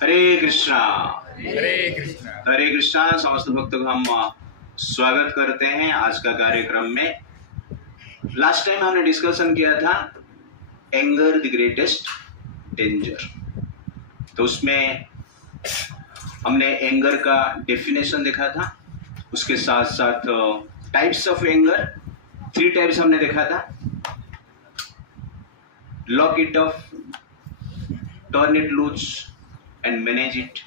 हरे कृष्णा। हरे कृष्णा। हरे कृष्णा। समस्त भक्तों को हम स्वागत करते हैं आज का कार्यक्रम में। लास्ट टाइम हमने डिस्कशन किया था एंगर द ग्रेटेस्ट डेंजर। तो उसमें हमने एंगर का डेफिनेशन देखा था, उसके साथ साथ टाइप्स ऑफ एंगर, 3 टाइप्स हमने देखा था। Lock it off, turn it loose and manage it.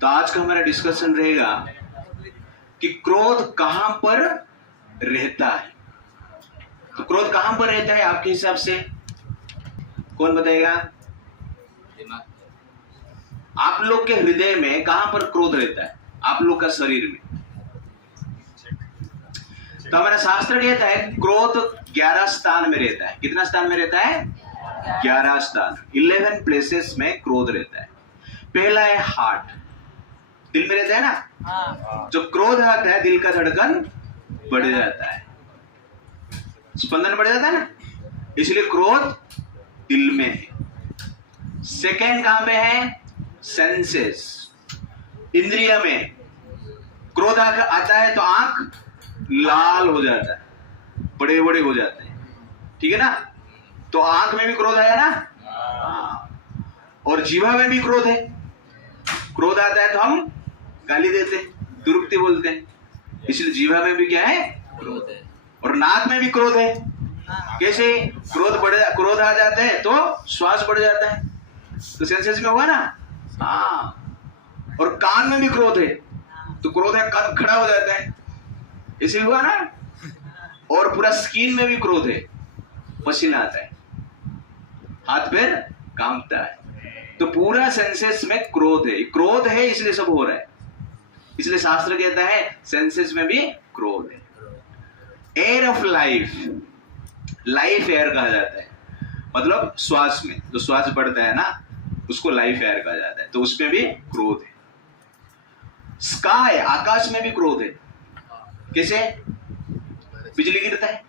तो आज का हमारा डिस्कशन रहेगा कि क्रोध कहां पर रहता है। तो क्रोध कहां पर रहता है आपके हिसाब से? कौन बताएगा? आप लोग के हृदय में कहां पर क्रोध रहता है, आप लोग का शरीर में? तो हमारा शास्त्र कहता है क्रोध 11 स्थान में रहता है। कितना स्थान में रहता है? 11 स्थान, 11 प्लेसेस में क्रोध रहता है। पहला है हार्ट, दिल में रहता है ना। जो क्रोध आता है दिल का धड़कन बढ़ जाता है, स्पंदन बढ़ जाता है ना, इसलिए क्रोध दिल में है। सेकेंड कहां पे है? सेंसेस, इंद्रिय में। क्रोध आता है तो आंख लाल हो जाता है, बड़े बड़े हो जाते हैं, ठीक है ना। तो आंख में भी क्रोध आया ना। और जीवा में भी क्रोध है। क्रोध आता है तो हम गाली देते हैं, दुरुक्ति बोलते हैं, इसलिए जीवा में भी क्या है? क्रोध है। और नाक में भी क्रोध है। कैसे? क्रोध आ जाते हैं तो श्वास बढ़ जाता है, तो सेंसेस में हुआ ना। और कान में भी क्रोध है तो क्रोध है, कान खड़ा हो जाता है, ऐसे हुआ ना। और पूरा स्किन में भी क्रोध है, पसीना आता है, हाथ पैर कांपता है। तो पूरा सेंसेस में क्रोध है। क्रोध है इसलिए सब हो रहा है, इसलिए शास्त्र कहता है सेंसेस में भी क्रोध है। Air of life, life air कहा जाता है, मतलब श्वास में जो श्वास बढ़ता है ना उसको लाइफ एयर कहा जाता है, तो उसमें भी क्रोध है। स्काई, आकाश में भी क्रोध है। कैसे? बिजली गिरता है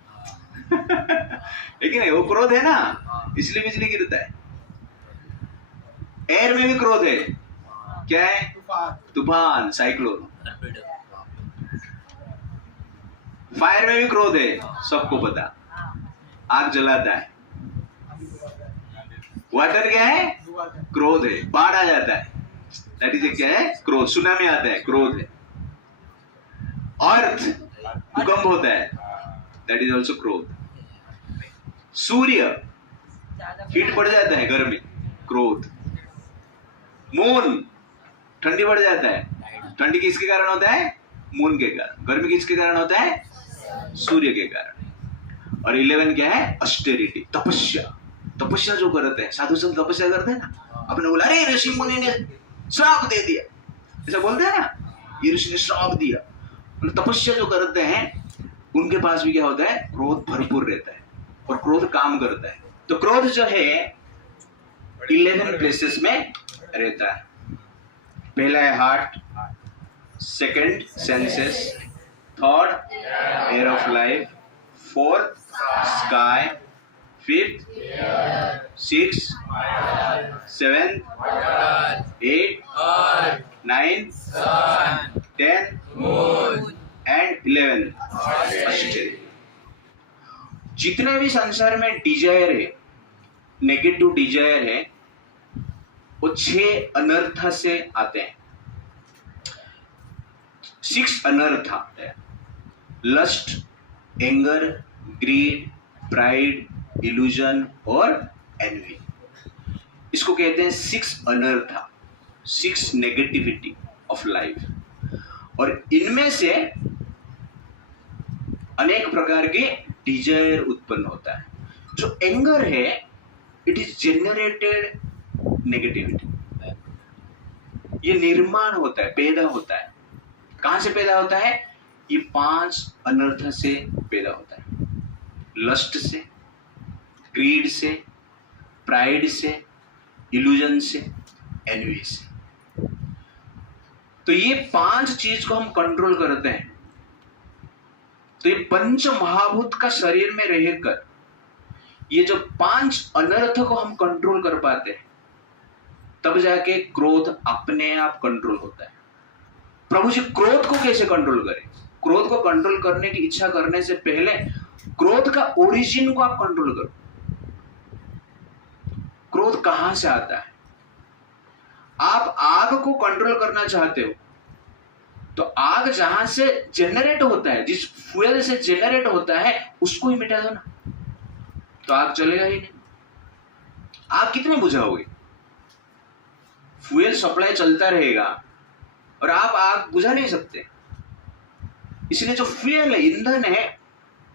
लेकिन नहीं, वो क्रोध है ना, इसलिए बिजली गिरता है। एयर में भी क्रोध है। क्या है? तूफान, साइक्लोन। फायर में भी क्रोध है, सबको पता, आग जलाता है। वाटर क्या है? क्रोध है, बाढ़ आ जाता है, दैट इज क्या है? क्रोध। सुनामी आता है, क्रोध है। अर्थ, भूकंप होता है, दैट इज ऑल्सो क्रोध। सूर्य, हीट बढ़ जाता है, गर्मी, क्रोध। मून, ठंडी बढ़ जाता है, ठंडी किसके कारण होता है? मून के कारण। गर्मी किसके कारण होता है? सूर्य के कारण। और 11 क्या है? ऑस्टेरिटी, तपस्या। तपस्या जो करते हैं, साधु संत तपस्या करते हैं ना, अपने बोला अरे ऋषि मुनि ने श्राप दे दिया, ऐसा बोलते हैं ना, ये ऋषि ने श्राप दिया। तपस्या जो करते हैं उनके पास भी क्या होता है? क्रोध भरपूर रहता है, और क्रोध काम करता है। तो क्रोध जो है 11 प्लेसेस में रहता है। पहला है heart, second senses, third air of life, fourth sky, fifth, six, seventh, 8, 9, 10 and 11 Australia. जितने भी संसार में डिजायर है, नेगेटिव डिजायर है, वो 6 अनर्थ से आते हैं। 6 अनर्थ आते हैं। Lust, anger, greed, pride, illusion और एनवी। इसको कहते हैं 6 अनर्थ, 6 नेगेटिविटी ऑफ लाइफ। और इनमें से अनेक प्रकार के डिजायर उत्पन्न होता है। जो एंगर है, इट इज जेनरेटेड नेगेटिविटी, ये निर्माण होता है, पैदा होता है। कहां से पैदा होता है? ये 5 अनर्थ से पैदा होता है। लस्ट से, ग्रीड से, प्राइड से, इल्यूजन से, एनवी से। तो ये 5 चीज को हम कंट्रोल करते हैं। तो ये पंच महाभूत का शरीर में रहकर ये जो 5 अनर्थ को हम कंट्रोल कर पाते हैं, तब जाके क्रोध अपने आप कंट्रोल होता है। प्रभु जी क्रोध को कैसे कंट्रोल करें? क्रोध को कंट्रोल करने की इच्छा करने से पहले क्रोध का ओरिजिन को आप कंट्रोल करो। क्रोध कहां से आता है? आप आग को कंट्रोल करना चाहते हो तो आग जहां से जेनरेट होता है, जिस फ्यूल से जेनरेट होता है, उसको ही मिटा दो ना, तो आग चलेगा ही नहीं। आग कितने बुझाओगे? फ्यूल सप्लाई चलता रहेगा और आप आग बुझा नहीं सकते। इसलिए जो फ्यूल है, ईंधन है,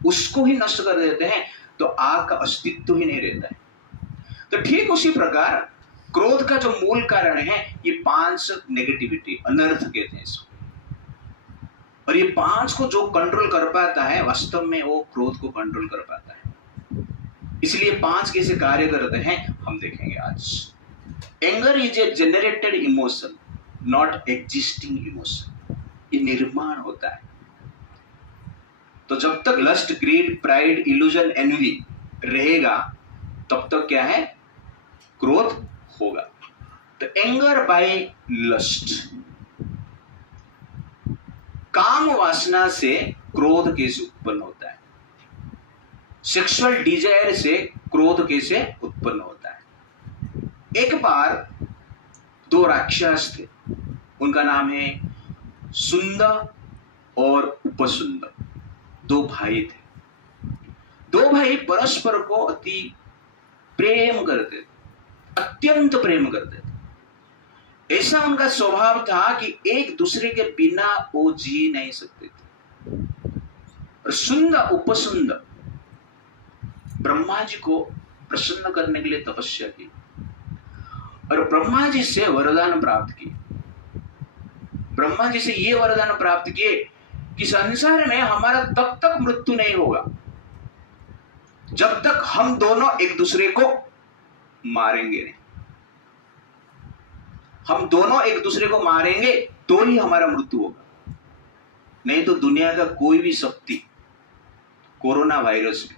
उसको ही नष्ट कर देते हैं तो आग का अस्तित्व ही नहीं रहता है। तो ठीक उसी प्रकार क्रोध का जो मूल कारण है ये 5 नेगेटिविटी, अनर्थ कहते हैं इसको। और ये 5 को जो कंट्रोल कर पाता है वास्तव में वो क्रोध को कंट्रोल कर पाता है। इसलिए 5 कैसे कार्य करते हैं हम देखेंगे आज। Anger is a generated emotion, not existing emotion. ये निर्माण होता है। तो जब तक lust, greed, pride, illusion, envy रहेगा तब तक क्या है? क्रोध होगा। तो एंगर बाय लस्ट, काम वासना से क्रोध कैसे उत्पन्न होता है? सेक्सुअल डिजायर से क्रोध कैसे उत्पन्न होता है? एक बार 2 राक्षस थे, उनका नाम है सुंद और उपसुंद। 2 भाई थे। 2 भाई परस्पर को अति प्रेम करते थे, अत्यंत प्रेम करते थे। ऐसा उनका स्वभाव था कि एक दूसरे के बिना वो जी नहीं सकते थे। और सुंद उपसुंद ब्रह्मा जी को प्रसन्न करने के लिए तपस्या की और ब्रह्मा जी से वरदान प्राप्त किए। ब्रह्मा जी से ये वरदान प्राप्त किए कि संसार में हमारा तब तक मृत्यु नहीं होगा जब तक हम दोनों एक दूसरे को मारेंगे नहीं। हम दोनों एक दूसरे को मारेंगे तो ही हमारा मृत्यु होगा, नहीं तो दुनिया का कोई भी शक्ति, कोरोना वायरस भी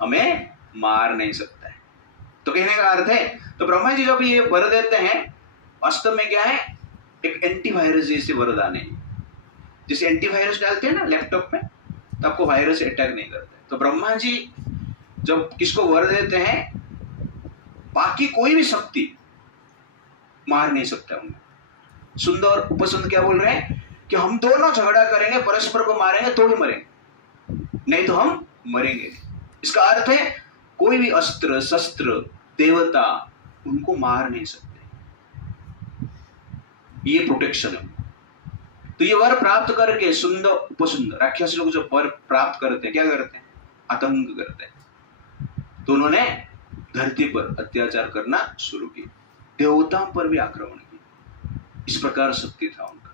हमें मार नहीं सकता है। तो कहने का अर्थ है, तो ब्रह्मा जी जब ये वर देते हैं वास्तव में क्या है? एक एंटीवायरस जैसे वरदान है। जैसे एंटीवायरस डालते हैं ना लैपटॉप में तो आपको वायरस अटैक नहीं करता। तो ब्रह्मा जी जब किसको वर देते हैं बाकी कोई भी शक्ति मार नहीं सकता उन्हें। सुंदर और उपसुंद क्या बोल रहे हैं कि हम दोनों झगड़ा करेंगे, परस्पर को मारेंगे तो ही मरेंगे, नहीं तो हम मरेंगे। इसका अर्थ है कोई भी अस्त्र शस्त्र देवता उनको मार नहीं सकते। ये प्रोटेक्शन है। तो ये वर प्राप्त करके सुंदर उपसुंद राक्षस लोग जो वर प्राप्त करते हैं क्या करते हैं? आतंक करते हैं। तो उन्होंने धरती पर अत्याचार करना शुरू किया, देवताओं पर भी आक्रमण किया। इस प्रकार शक्ति था उनका।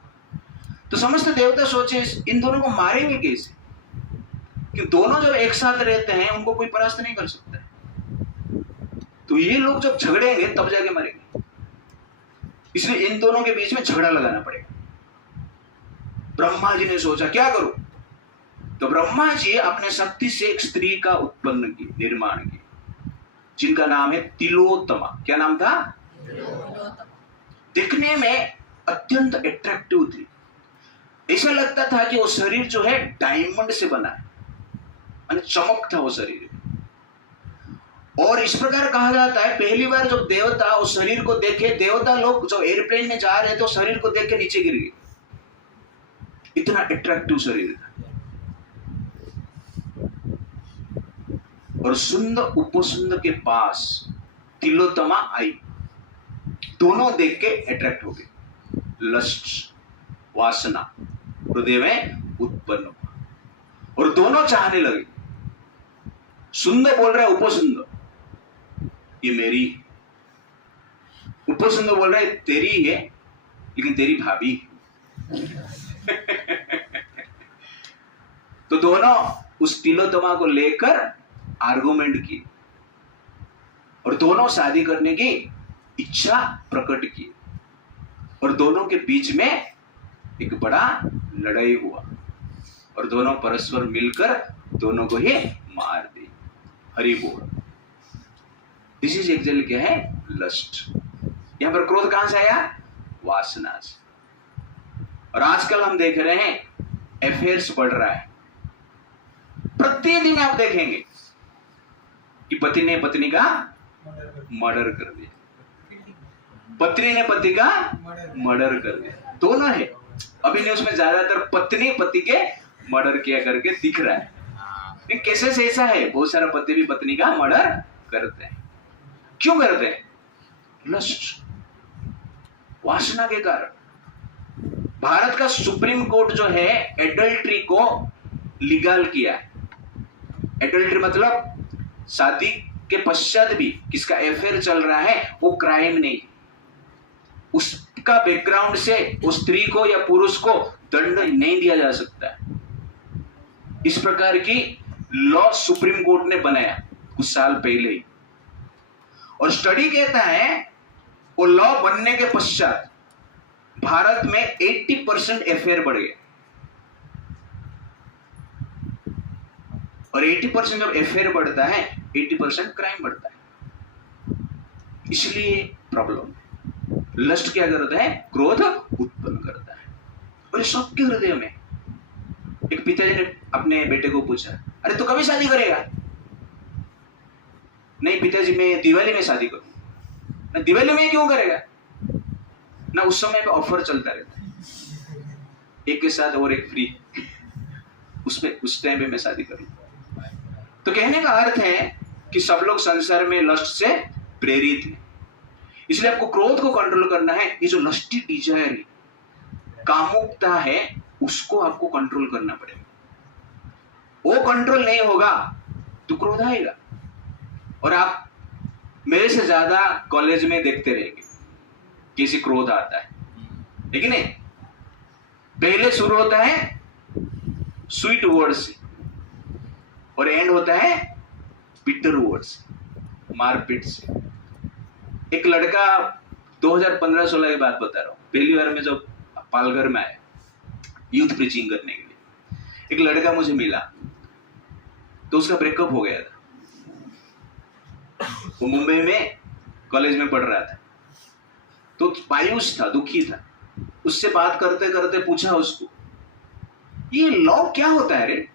तो समस्त देवता सोचे इन दोनों को मारेंगे कैसे, कि दोनों जब एक साथ रहते हैं उनको कोई परास्त नहीं कर सकता है। तो ये लोग जब झगड़ेंगे तब जाके मरेंगे, इसलिए इन दोनों के बीच में झगड़ा लगाना पड़ेगा। ब्रह्मा जी ने सोचा क्या करूं? तो ब्रह्मा जी अपने शक्ति से एक स्त्री का उत्पन्न की, निर्माण की, जिनका नाम है तिलोत्तमा। क्या नाम था? दिखने में अत्यंत अट्रैक्टिव थी। ऐसा लगता था कि वो शरीर जो है डायमंड से बना है, यानी चमक था वो शरीर। और इस प्रकार कहा जाता है पहली बार जब देवता उस शरीर को देखे, देवता लोग जो एयरप्लेन में जा रहे थे शरीर को देख के नीचे गिर गए, इतना अट्रैक्टिव शरीर था। और सुंदर उपसुंद के पास तिलोत्तमा आई, दोनों देख के अट्रैक्ट हो गए। लस्ट, वासना हृदय में उत्पन्न हुआ और दोनों चाहने लगे। सुंदर बोल रहा है उपसुंद ये मेरी, उपसुंद बोल रहा है तेरी ही है लेकिन तेरी भाभी। तो दोनों उस तिलोत्तमा को लेकर आर्गुमेंट की और दोनों शादी करने की इच्छा प्रकट की और दोनों के बीच में एक बड़ा लड़ाई हुआ और दोनों परस्पर मिलकर दोनों को ही मार दी। हरि बोल। दिस इज एक्चुअली क्या है? लस्ट। यहां पर क्रोध कहां से आया? वासना से। और आजकल हम देख रहे हैं अफेयर्स बढ़ रहा है। प्रतिदिन आप देखेंगे कि पति ने पत्नी का मर्डर कर दिया, पत्नी ने पति का मर्डर कर दिया, दोनों है। अभी न्यूज में ज्यादातर पत्नी पति के मर्डर किया करके दिख रहा है। लेकिन केसेस ऐसा है, बहुत सारा पति भी पत्नी का मर्डर करते हैं। क्यों करते हैं? लस्ट, वासना के कारण। भारत का सुप्रीम कोर्ट जो है एडल्ट्री को लीगल किया है। एडल्ट्री मतलब शादी के पश्चात भी किसका अफेयर चल रहा है वो क्राइम नहीं, उसका बैकग्राउंड से उस स्त्री को या पुरुष को दंड नहीं दिया जा सकता है। इस प्रकार की लॉ सुप्रीम कोर्ट ने बनाया कुछ साल पहले ही। और स्टडी कहता है वो लॉ बनने के पश्चात भारत में 80% अफेयर बढ़ गए। और 80% जब अफेयर बढ़ता है 80% क्राइम बढ़ता है। इसलिए प्रॉब्लम है। लस्ट क्या करता है? क्रोध उत्पन्न करता है। और सबके हृदय में। एक पिताजी ने अपने बेटे को पूछा, अरे तू कभी शादी करेगा? नहीं पिताजी, मैं दिवाली में शादी करूं। ना दिवाली में क्यों करेगा? ना उस समय पे ऑफर चलता रहता है, एक के साथ और एक फ्री, उस टाइम पे मैं शादी करूं। तो कहने का अर्थ है कि सब लोग संसार में लस्ट से प्रेरित हैं। इसलिए आपको क्रोध को कंट्रोल करना है। ये जो लस्टी डिजायर है, कामुकता है, उसको आपको कंट्रोल करना पड़ेगा। वो कंट्रोल नहीं होगा तो क्रोध आएगा। और आप मेरे से ज्यादा कॉलेज में देखते रहेंगे कैसे क्रोध आता है, लेकिन नहीं, पहले शुरू होता है स्वीट वर्ड से और एंड होता है बिटर वर्ड से, मारपीट से। एक लड़का 2015-16 की बात बता रहा हूं, पहली बार में जब पालघर में आया यूथ प्रीचिंग करने के लिए, एक लड़का मुझे मिला तो उसका ब्रेकअप हो गया था। वो मुंबई में कॉलेज में पढ़ रहा था, तो मायूस था, दुखी था। उससे बात करते करते पूछा उसको, ये लव क्या होता है रे?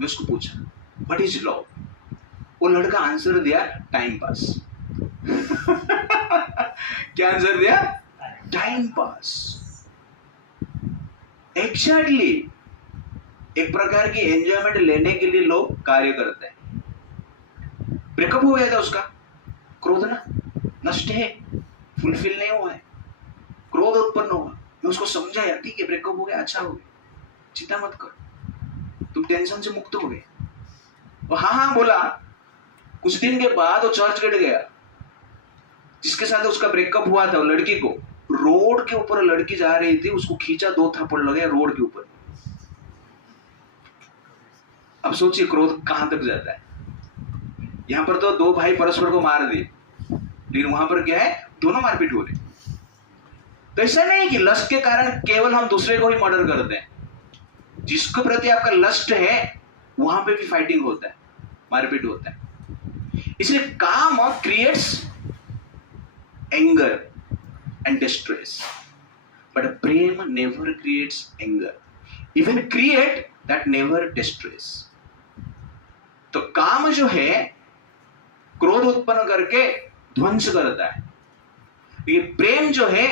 मैं उसको पूछा, व्हाट इज लव? वो लड़का आंसर दिया, टाइम पास। क्या आंसर दिया? Time pass. एग्जैक्टली एक प्रकार की एंजॉयमेंट लेने के लिए लोग कार्य करते हैं। ब्रेकअप हो गया था उसका, क्रोध ना नष्ट है, फुलफिल नहीं हुआ है, क्रोध उत्पन्न हुआ। मैं उसको समझाया, ठीक है ब्रेकअप हो गया, अच्छा हो गया, चिंता मत कर, तुम टेंशन से मुक्त हो गए। वो हाँ बोला। कुछ दिन के बाद वो चर्च गेट गया, जिसके साथ उसका ब्रेकअप हुआ था, वो लड़की को रोड के ऊपर लड़की जा रही थी, उसको खींचा, 2 थप्पड़ लगे रोड के ऊपर। अब सोचिए क्रोध कहां तक जाता है। यहां पर तो 2 भाई परस्पर को मार दिए, लेकिन वहां पर क्या है, दोनों मारपीट हो रही। तो ऐसा नहीं कि लस्ट के कारण केवल हम दूसरे को ही मर्डर करते हैं। जिसके प्रति आपका लस्ट है वहां पे भी फाइटिंग होता है, मारपीट होता है। इसलिए काम creates anger and distress, but Prem never creates anger, even create that never distress. तो काम जो है क्रोध उत्पन्न करके ध्वंस करता है, लेकिन प्रेम जो है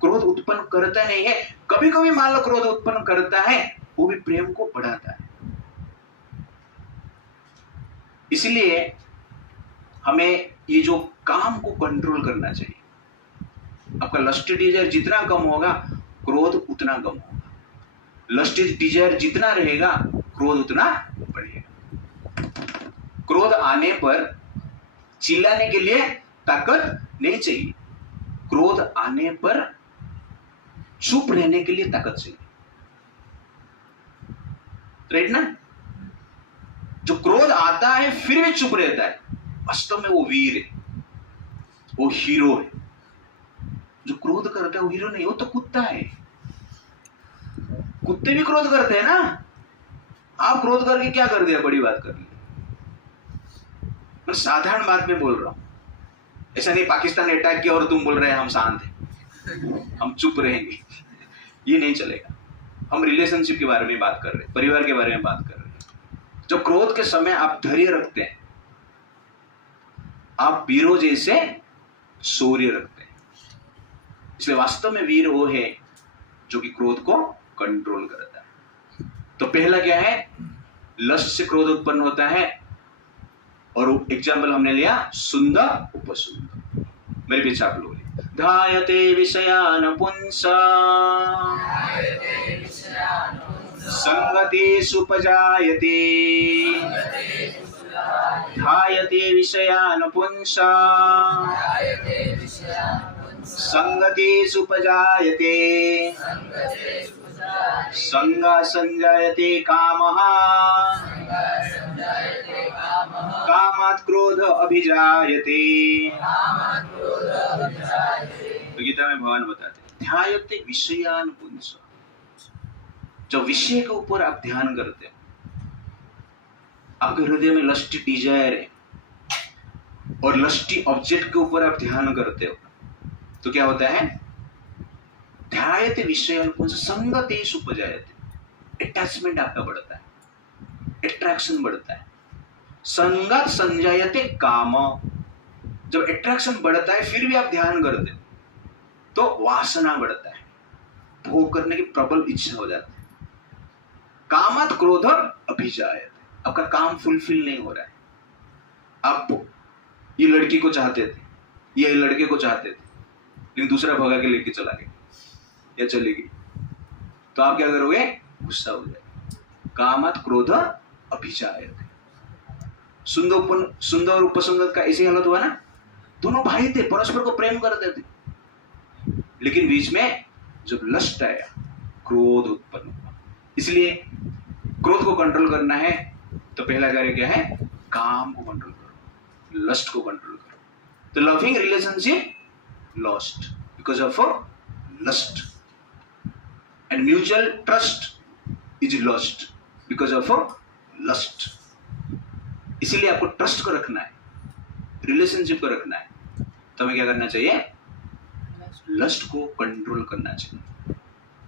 क्रोध उत्पन्न करता नहीं है। कभी कभी मान लो क्रोध उत्पन्न करता है, वो भी प्रेम को बढ़ाता है। इसलिए हमें ये जो काम को कंट्रोल करना चाहिए। आपका लस्ट डिजायर जितना कम होगा, क्रोध उतना कम होगा। लस्ट डिजायर जितना रहेगा, क्रोध उतना बढ़ेगा। क्रोध आने पर चिल्लाने के लिए ताकत नहीं चाहिए, क्रोध आने पर चुप रहने के लिए ताकत चाहिए। राइट ना? जो क्रोध आता है फिर भी चुप रहता है, वास्तव में वो वीर है, वो हीरो है। जो क्रोध करता है वो हीरो नहीं, वो तो कुत्ता है। कुत्ते भी क्रोध करते हैं ना। आप क्रोध करके क्या कर दिया, बड़ी बात कर ली। मैं साधारण बात में बोल रहा हूं। ऐसा नहीं पाकिस्तान ने अटैक किया और तुम बोल रहे हैं हम शांत हैं, हम चुप रहेंगे, ये नहीं चलेगा। हम रिलेशनशिप के बारे में बात कर रहे हैं, परिवार के बारे में बात कर रहे हैं। जब क्रोध के समय आप धैर्य रखते हैं, आप वीरों जैसे शौर्य रखते हैं। इसलिए वास्तव में वीर वो है जो कि क्रोध को कंट्रोल करता है। तो पहला क्या है, लस्ट से क्रोध उत्पन्न होता है, और एग्जाम्पल हमने लिया सुंदर उपसुंदर। मेरे पीछे आप लोग धायते विषयान पुंसा संगति सुपजायते, धायते विषयान पुंसा संगति सुपजायते, संगा संजायते कामः, कामात् क्रोध अभिजायते। तो गीता में भगवान बताते हैं ध्यायते विषयान पुंसा, जब विषय के ऊपर आप ध्यान करते हो, आपके हृदय में लस्टी डिजायर है और लस्टी ऑब्जेक्ट के ऊपर आप ध्यान करते हो, तो क्या होता है, ध्यायते विषयान पुंसा संगतेषु उपजायते, अटैचमेंट आपका बढ़ता है, अट्रैक्शन बढ़ता है। संगत संजायते काम, जब अट्रैक्शन बढ़ता है फिर भी आप ध्यान करते हो तो वासना बढ़ता है, भोग करने की प्रबल इच्छा हो जाती है। कामात् क्रोध अभिजायते, आपका काम फुलफिल नहीं हो रहा है। आप ये लड़की को चाहते थे, ये लड़के को चाहते थे, लेकिन दूसरा भगा के लेके चला गया या चली गई, तो आप क्या करोगे, गुस्सा हो जाएगा। कामात् क्रोध अभिजायते। सुंदर और उपसुंदर का ऐसी हालत हुआ ना, दोनों भाई थे, परस्पर को प्रेम करते थे, लेकिन बीच में जब लस्ट आया, क्रोध उत्पन्न हुआ। इसलिए क्रोध को कंट्रोल करना है तो पहला कार्य क्या है, काम को कंट्रोल करो, लस्ट को कंट्रोल करो। तो loving relationship lost because of lust, and mutual trust is lost because of lust. इसीलिए आपको ट्रस्ट को रखना है, रिलेशनशिप को रखना है, तो हमें क्या करना चाहिए, लस्ट को कंट्रोल करना चाहिए।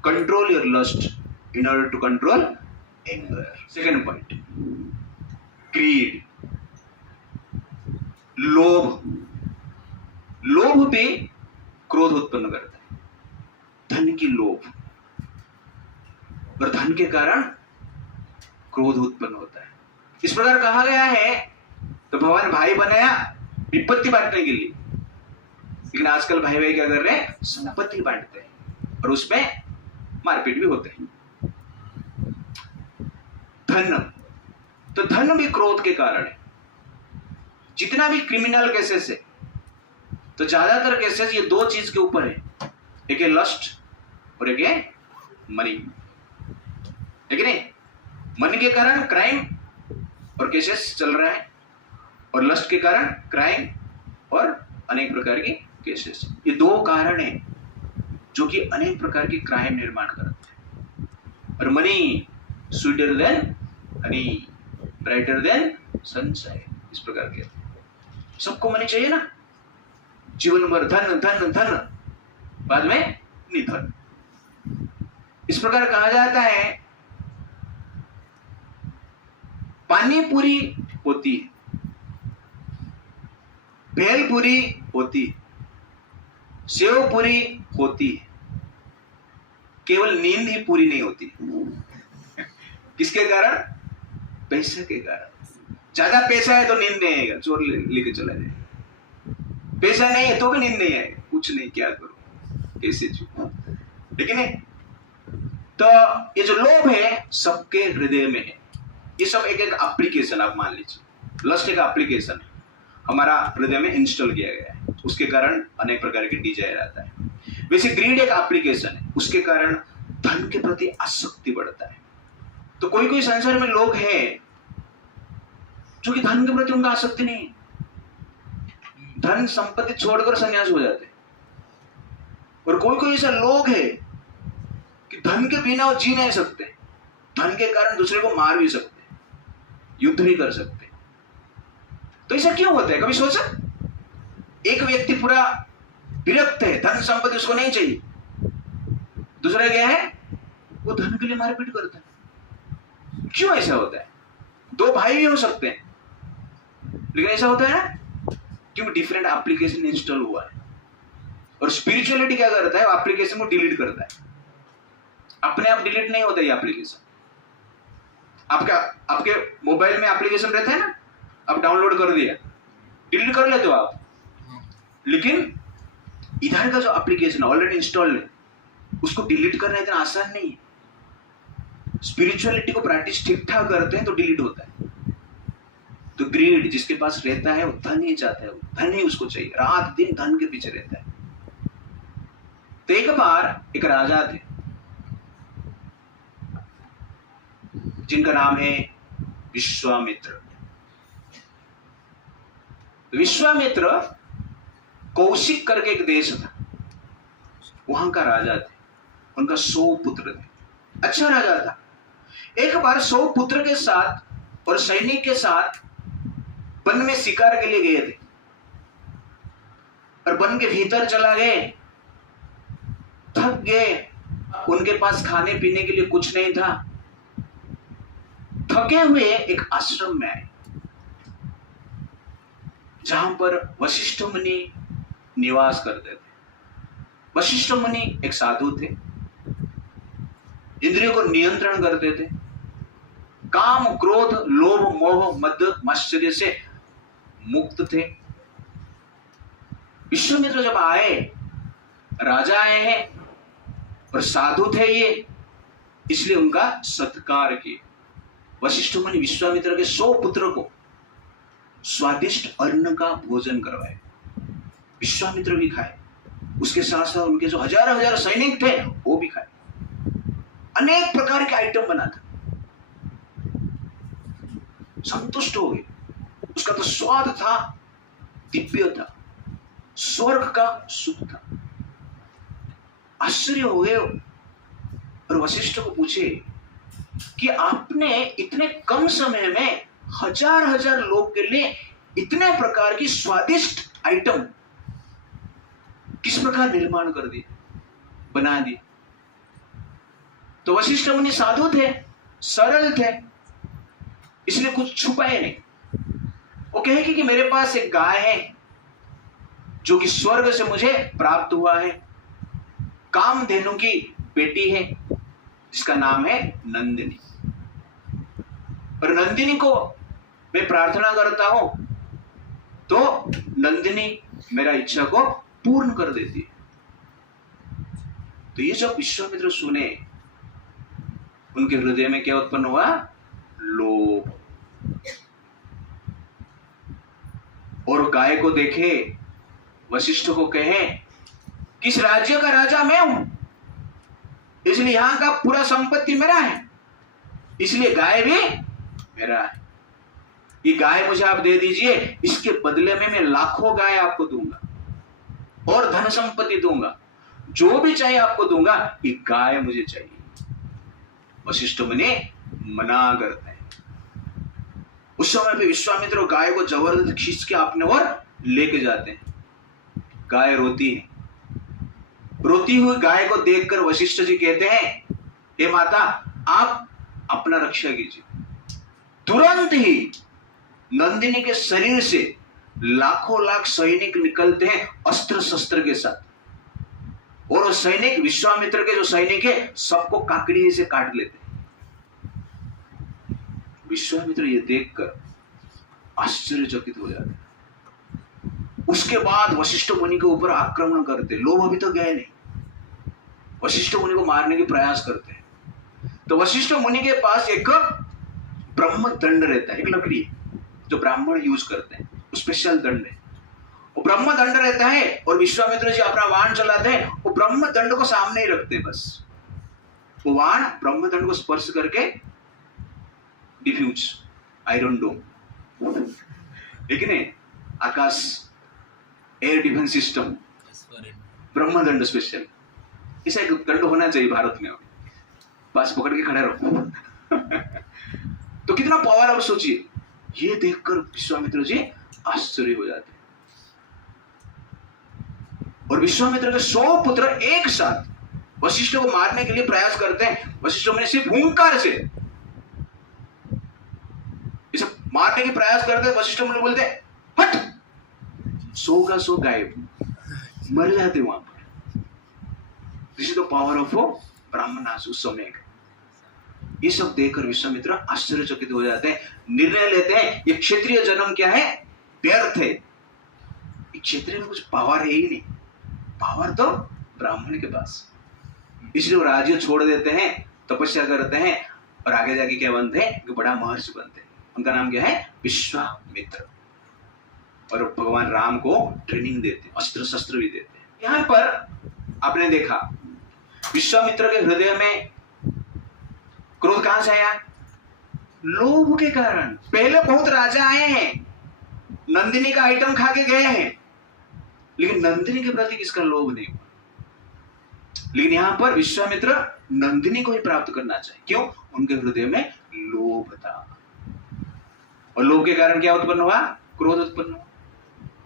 Control your lust in order to control anger. Second point, greed, लोभ। लोभ भी क्रोध उत्पन्न करता है, धन की लोभ, और धन के कारण क्रोध उत्पन्न होता है। इस प्रकार कहा गया है, तो भगवान भाई बनाया विपत्ति बांटने के लिए, लेकिन आजकल भाई भाई क्या कर रहे हैं, संपत्ति बांटते हैं और उसमें मारपीट भी होते हैं। धन, तो धन भी क्रोध के कारण है। जितना भी क्रिमिनल केसेस है, तो ज्यादातर केसेस ये दो चीज के ऊपर है, एक है लस्ट और एक है मनी, है कि नहीं। मनी के कारण क्राइम और केसेस चल रहा है, और लस्ट के कारण क्राइम और अनेक प्रकार के केसेस। ये दो कारण हैं जो कि अनेक प्रकार के क्राइम निर्माण करते हैं। और money sweeter than Honey, brighter then sunshine, इस प्रकार के। सबको मनी चाहिए ना, जीवन भर धन धन धन, बाद में निधन। इस प्रकार कहा जाता है, पानी पूरी होती है, भेल पूरी होती है, सेव पूरी होती है, केवल नींद ही पूरी नहीं होती। किसके कारण, पैसे के कारण। ज्यादा पैसा है तो नींद नहीं आएगा, चोर लेके चला जाएगा। पैसा नहीं है तो भी नींद नहीं आएगा, कुछ नहीं, क्या करो, कैसे छू, लेकिन तो ये जो लोभ है सबके हृदय में है। ये सब एक एक एप्लीकेशन आप मान लीजिए, लस्ट एक एप्लीकेशन है, हमारा हृदय में इंस्टॉल किया गया है, उसके कारण अनेक प्रकार के डिजायर आता है। वैसे ग्रीड एक एप्लीकेशन है, उसके कारण धन के प्रति आसक्ति बढ़ता है। तो कोई कोई संसार में लोग हैं जो कि धन के प्रति उनका आसक्ति नहीं है, धन संपत्ति छोड़कर संन्यास हो जाते हैं। और कोई कोई ऐसा लोग है कि धन के बिना वो जी नहीं सकते, धन के कारण दूसरे को मार भी सकते, युद्ध भी कर सकते। तो ऐसा क्यों होता है, कभी सोचा? एक व्यक्ति पूरा विरक्त है, धन संपत्ति उसको नहीं चाहिए, दूसरा क्या है, वो धन के लिए मारपीट करता है। क्यों ऐसा होता है? दो भाई भी हो सकते हैं, लेकिन ऐसा होता है ना, क्योंकि डिफरेंट एप्लीकेशन इंस्टॉल हुआ है। और स्पिरिचुअलिटी क्या करता है, एप्लीकेशन को डिलीट करता है। अपने आप डिलीट नहीं होता ये एप्लीकेशन। आपके मोबाइल में एप्लीकेशन रहता है ना, आप डाउनलोड कर दिया, डिलीट कर लेते हो आप, लेकिन इधर का जो एप्लीकेशन ऑलरेडी इंस्टॉल्ड है उसको डिलीट करना इतना आसान नहीं है। स्पिरिचुअलिटी को प्रैक्टिस ठीक ठाक करते हैं तो डिलीट होता है। तो ग्रीड जिसके पास रहता है वो धन ही चाहता है, वो धन ही उसको चाहिए, रात दिन धन के पीछे रहता है। तो एक बार एक राजा थे जिनका नाम है विश्वामित्र। विश्वामित्र कौशिक करके एक देश था, वहां का राजा थे, उनका 100 पुत्र थे, अच्छा राजा था। एक बार 100 पुत्र के साथ और सैनिक के साथ वन में शिकार के लिए गए थे, और वन के भीतर चला गए, थक गए, उनके पास खाने पीने के लिए कुछ नहीं था, थके हुए एक आश्रम में आए जहां पर वशिष्ठ मुनि निवास करते थे। वशिष्ठ मुनि एक साधु थे, इंद्रियों को नियंत्रण करते थे, काम क्रोध लोभ मोह मद माश्चर्य से मुक्त थे। विश्वामित्र जब आए, राजा आए हैं और साधु थे ये, इसलिए उनका सत्कार किए। वशिष्ठ मुनि विश्वामित्र के 100 पुत्र को स्वादिष्ट अन्न का भोजन करवाए, विश्वामित्र भी खाए, उसके साथ साथ उनके जो हजार सैनिक थे वो भी खाए। अनेक प्रकार के आइटम बना था, संतुष्ट हो गए। उसका तो स्वाद था, दिव्य था, स्वर्ग का सुख था। आश्चर्य हो गए और वशिष्ठ को पूछे कि आपने इतने कम समय में हजार लोग के लिए इतने प्रकार की स्वादिष्ट आइटम किस प्रकार निर्माण कर दिए, बना दिए? तो वशिष्ठ मुनि साधु थे, सरल थे, इसलिए कुछ छुपाए नहीं। वो कहेगी कि मेरे पास एक गाय है जो कि स्वर्ग से मुझे प्राप्त हुआ है, कामधेनु की बेटी है जिसका नाम है नंदिनी, और नंदिनी को मैं प्रार्थना करता हूं तो नंदिनी मेरा इच्छा को पूर्ण कर देती है। तो ये जब विश्वामित्र सुने, उनके हृदय में क्या उत्पन्न हुआ? लोभ। और गाय को देखे, वशिष्ठ को कहे किस राज्य का राजा मैं हूं, इसलिए यहां का पूरा संपत्ति मेरा है, इसलिए गाय भी मेरा है। ये गाय मुझे आप दे दीजिए, इसके बदले में मैं लाखों गाय आपको दूंगा और धन संपत्ति दूंगा, जो भी चाहिए आपको दूंगा, ये गाय मुझे चाहिए। वशिष्ठ मुनि मना करते हैं। उस समय पे विश्वामित्र गाय को जबरदस्त खींच के अपने ओर लेके जाते हैं। गाय रोती है। रोती हुई गाय को देखकर वशिष्ठ जी कहते हैं, हे माता, आप अपना रक्षा कीजिए। तुरंत ही नंदिनी के शरीर से लाखों लाख सैनिक निकलते हैं अस्त्र शस्त्र के साथ, और वो सैनिक विश्वामित्र के जो सैनिक है सबको काकड़ी से काट लेते हैं। विश्वामित्र ये देखकर आश्चर्यचकित हो जाते हैं। उसके बाद वशिष्ठ मुनि के ऊपर आक्रमण करते, लोग अभी तो गए नहीं, वशिष्ठ मुनि को मारने की प्रयास करते हैं। तो वशिष्ठ मुनि के पास एक ब्रह्म दंड रहता है, एक लकड़ी जो ब्राह्मण यूज करते हैं, स्पेशल दंड है, वो ब्रह्म दंड रहता है। और विश्वामित्र जी अपना वाण चलाते हैं, वो ब्रह्म दंड को सामने ही रखते हैं, बस वो वाण ब्रह्म दंड को स्पर्श करके डिफ्यूज आयरन डोम, लेकिन आकाश एयर डिफेंस सिस्टम, ब्रह्म दंड स्पेशल, ऐसा एक दंड होना चाहिए भारत में, बस पकड़ के खड़े रहो। तो कितना पावर, आप सोचिए। ये देखकर विश्वामित्र जी आश्चर्य हो जाते हैं। और विश्वामित्र के 100 पुत्र एक साथ वशिष्ठ को मारने के लिए प्रयास करते हैं। वशिष्ठ ने सिर्फ हुंकार से इसे मारने के प्रयास करते हैं। वशिष्ठ मुनि बोलते हैं हट, 100 का 100 गायब, मर जाते वहां पर। This is the power of Brahmanas उस समय का। ये सब देखकर विश्वामित्र आश्चर्यचकित हो जाते हैं, निर्णय लेते हैं ये क्षत्रिय जन्म क्या है, व्यर्थ है। क्षत्रिय में कुछ पावर है ही नहीं, पावर तो ब्राह्मण के पास। इसलिए वो राज्य छोड़ देते हैं, तपस्या करते हैं और आगे जाके क्या बनते हैं, बड़ा महर्षि बनते हैं। उनका नाम क्या है, विश्वामित्र। और भगवान राम को ट्रेनिंग देते, अस्त्र शस्त्र भी देते हैं। यहां पर आपने देखा विश्वामित्र के हृदय में क्रोध कहां से आया, लोभ के कारण। पहले बहुत राजा आए हैं, नंदिनी का आइटम खा के गए हैं, लेकिन नंदिनी के प्रति किसका लोभ नहीं हुआ। लेकिन यहां पर विश्वामित्र नंदिनी को ही प्राप्त करना चाहिए। क्यों, उनके हृदय में लोभ था। और लोभ के कारण क्या उत्पन्न हुआ, क्रोध उत्पन्न हुआ।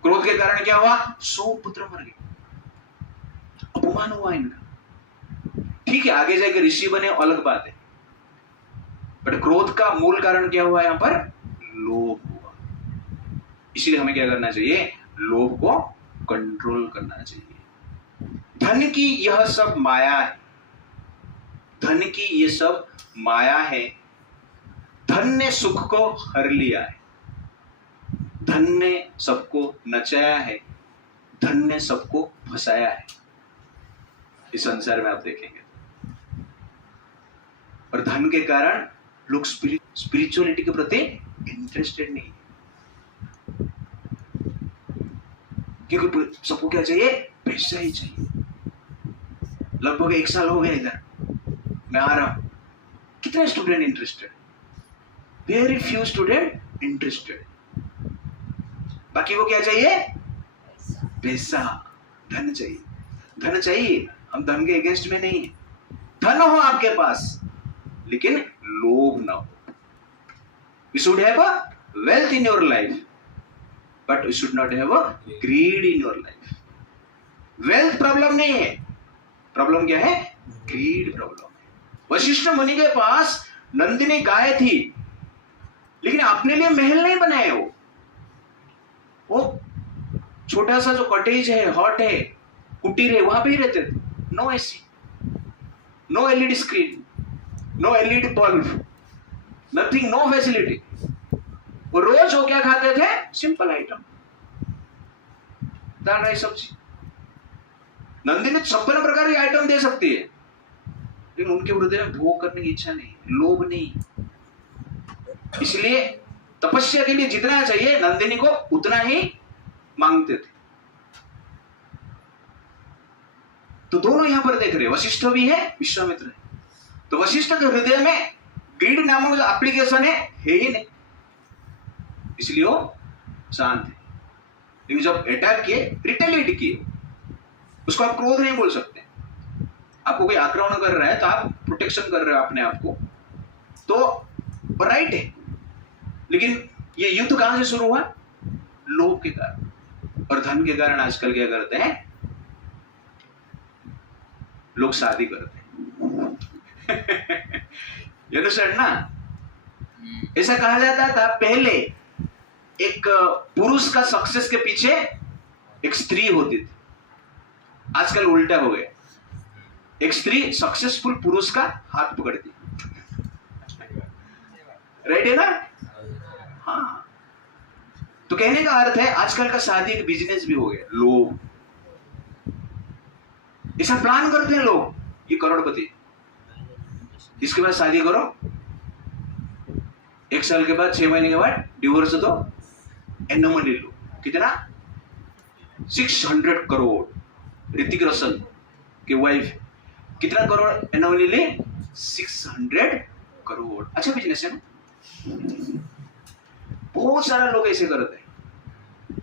क्रोध के कारण क्या हुआ, 100 पुत्र मर गए, अपमान हुआ इनका। ठीक है, आगे जाकर ऋषि बने अलग बात है, बट क्रोध का मूल कारण क्या हुआ, यहां पर लोभ हुआ। इसलिए हमें क्या करना चाहिए, लोभ को कंट्रोल करना चाहिए। धन की यह सब माया है, धन की ये सब माया है। धन ने सुख को हर लिया है, धन ने सबको नचाया है, धन ने सबको फंसाया है इस संसार में, आप देखेंगे। और धन के कारण लोग स्पिरिचुअलिटी के प्रति इंटरेस्टेड नहीं, क्योंकि सबको क्या चाहिए, पैसा ही चाहिए। लगभग 1 साल हो गया इधर मैं आ रहा हूं, कितने student interested, very few student interested. बाकी को क्या चाहिए, पैसा, धन चाहिए, धन चाहिए। हम धन के अगेंस्ट में नहीं है, धन हो आपके पास लेकिन लोभ ना हो। You should have a wealth in your life, but you should not have a greed in your life. Wealth problem नहीं है, प्रॉब्लम क्या है, ग्रीड प्रॉब्लम है। वशिष्ठ मुनि के पास नंदिनी गाय थी, लेकिन अपने लिए महल नहीं बनाए। वो छोटा सा जो कॉटेज है, हॉट है, कुटीर है, वहां पे ही रहते थे। No AC, no LED screen, no LED bulb, nothing, no facility. वो रोज वो क्या खाते थे, सिंपल आइटम, दाल राइस सब्जी। नंदिनी 56 प्रकार के आइटम दे सकती है, लेकिन उनके हृदय में भोग करने की इच्छा नहीं, लोभ नहीं। इसलिए तपस्या के लिए जितना चाहिए नंदिनी को उतना ही मांगते थे। तो दोनों यहां पर देख रहे, वशिष्ठ भी है, विश्वामित्र है। तो वशिष्ठ के हृदय में ग्रीड नामक जो एप्लीकेशन है ही नहीं, इसलिए वो शांत है। लेकिन जब अटैक किए, रिटेलिएट किए, उसको आप क्रोध नहीं बोल सकते। आपको कोई आक्रमण कर रहा है तो आप प्रोटेक्शन कर रहे हो अपने आप को, तो राइट है। लेकिन ये युद्ध कहां से शुरू हुआ, लोभ के कारण और धन के कारण। आजकल क्या करते हैं लोग, शादी करते हैं ये तो सर ना, ऐसा कहा जाता था पहले, एक पुरुष का सक्सेस के पीछे एक स्त्री होती थी। आजकल उल्टा हो गया, एक स्त्री सक्सेसफुल पुरुष का हाथ पकड़ती, राइट है ना। हाँ, तो कहने का अर्थ है आजकल का शादी एक बिजनेस भी हो गया। लोग ऐसा प्लान करते हैं लोग, ये करोड़पति, इसके बाद शादी करो, 1 साल के बाद 6 महीने के बाद डिवोर्स दो, एनोमली लो। कितना, 600 करोड़। ऋतिक रोशन की वाइफ कितना करोड़ एनोमली ले, 600 करोड़। अच्छा बिजनेस है ना, बहुत सारा लोग ऐसे करते हैं।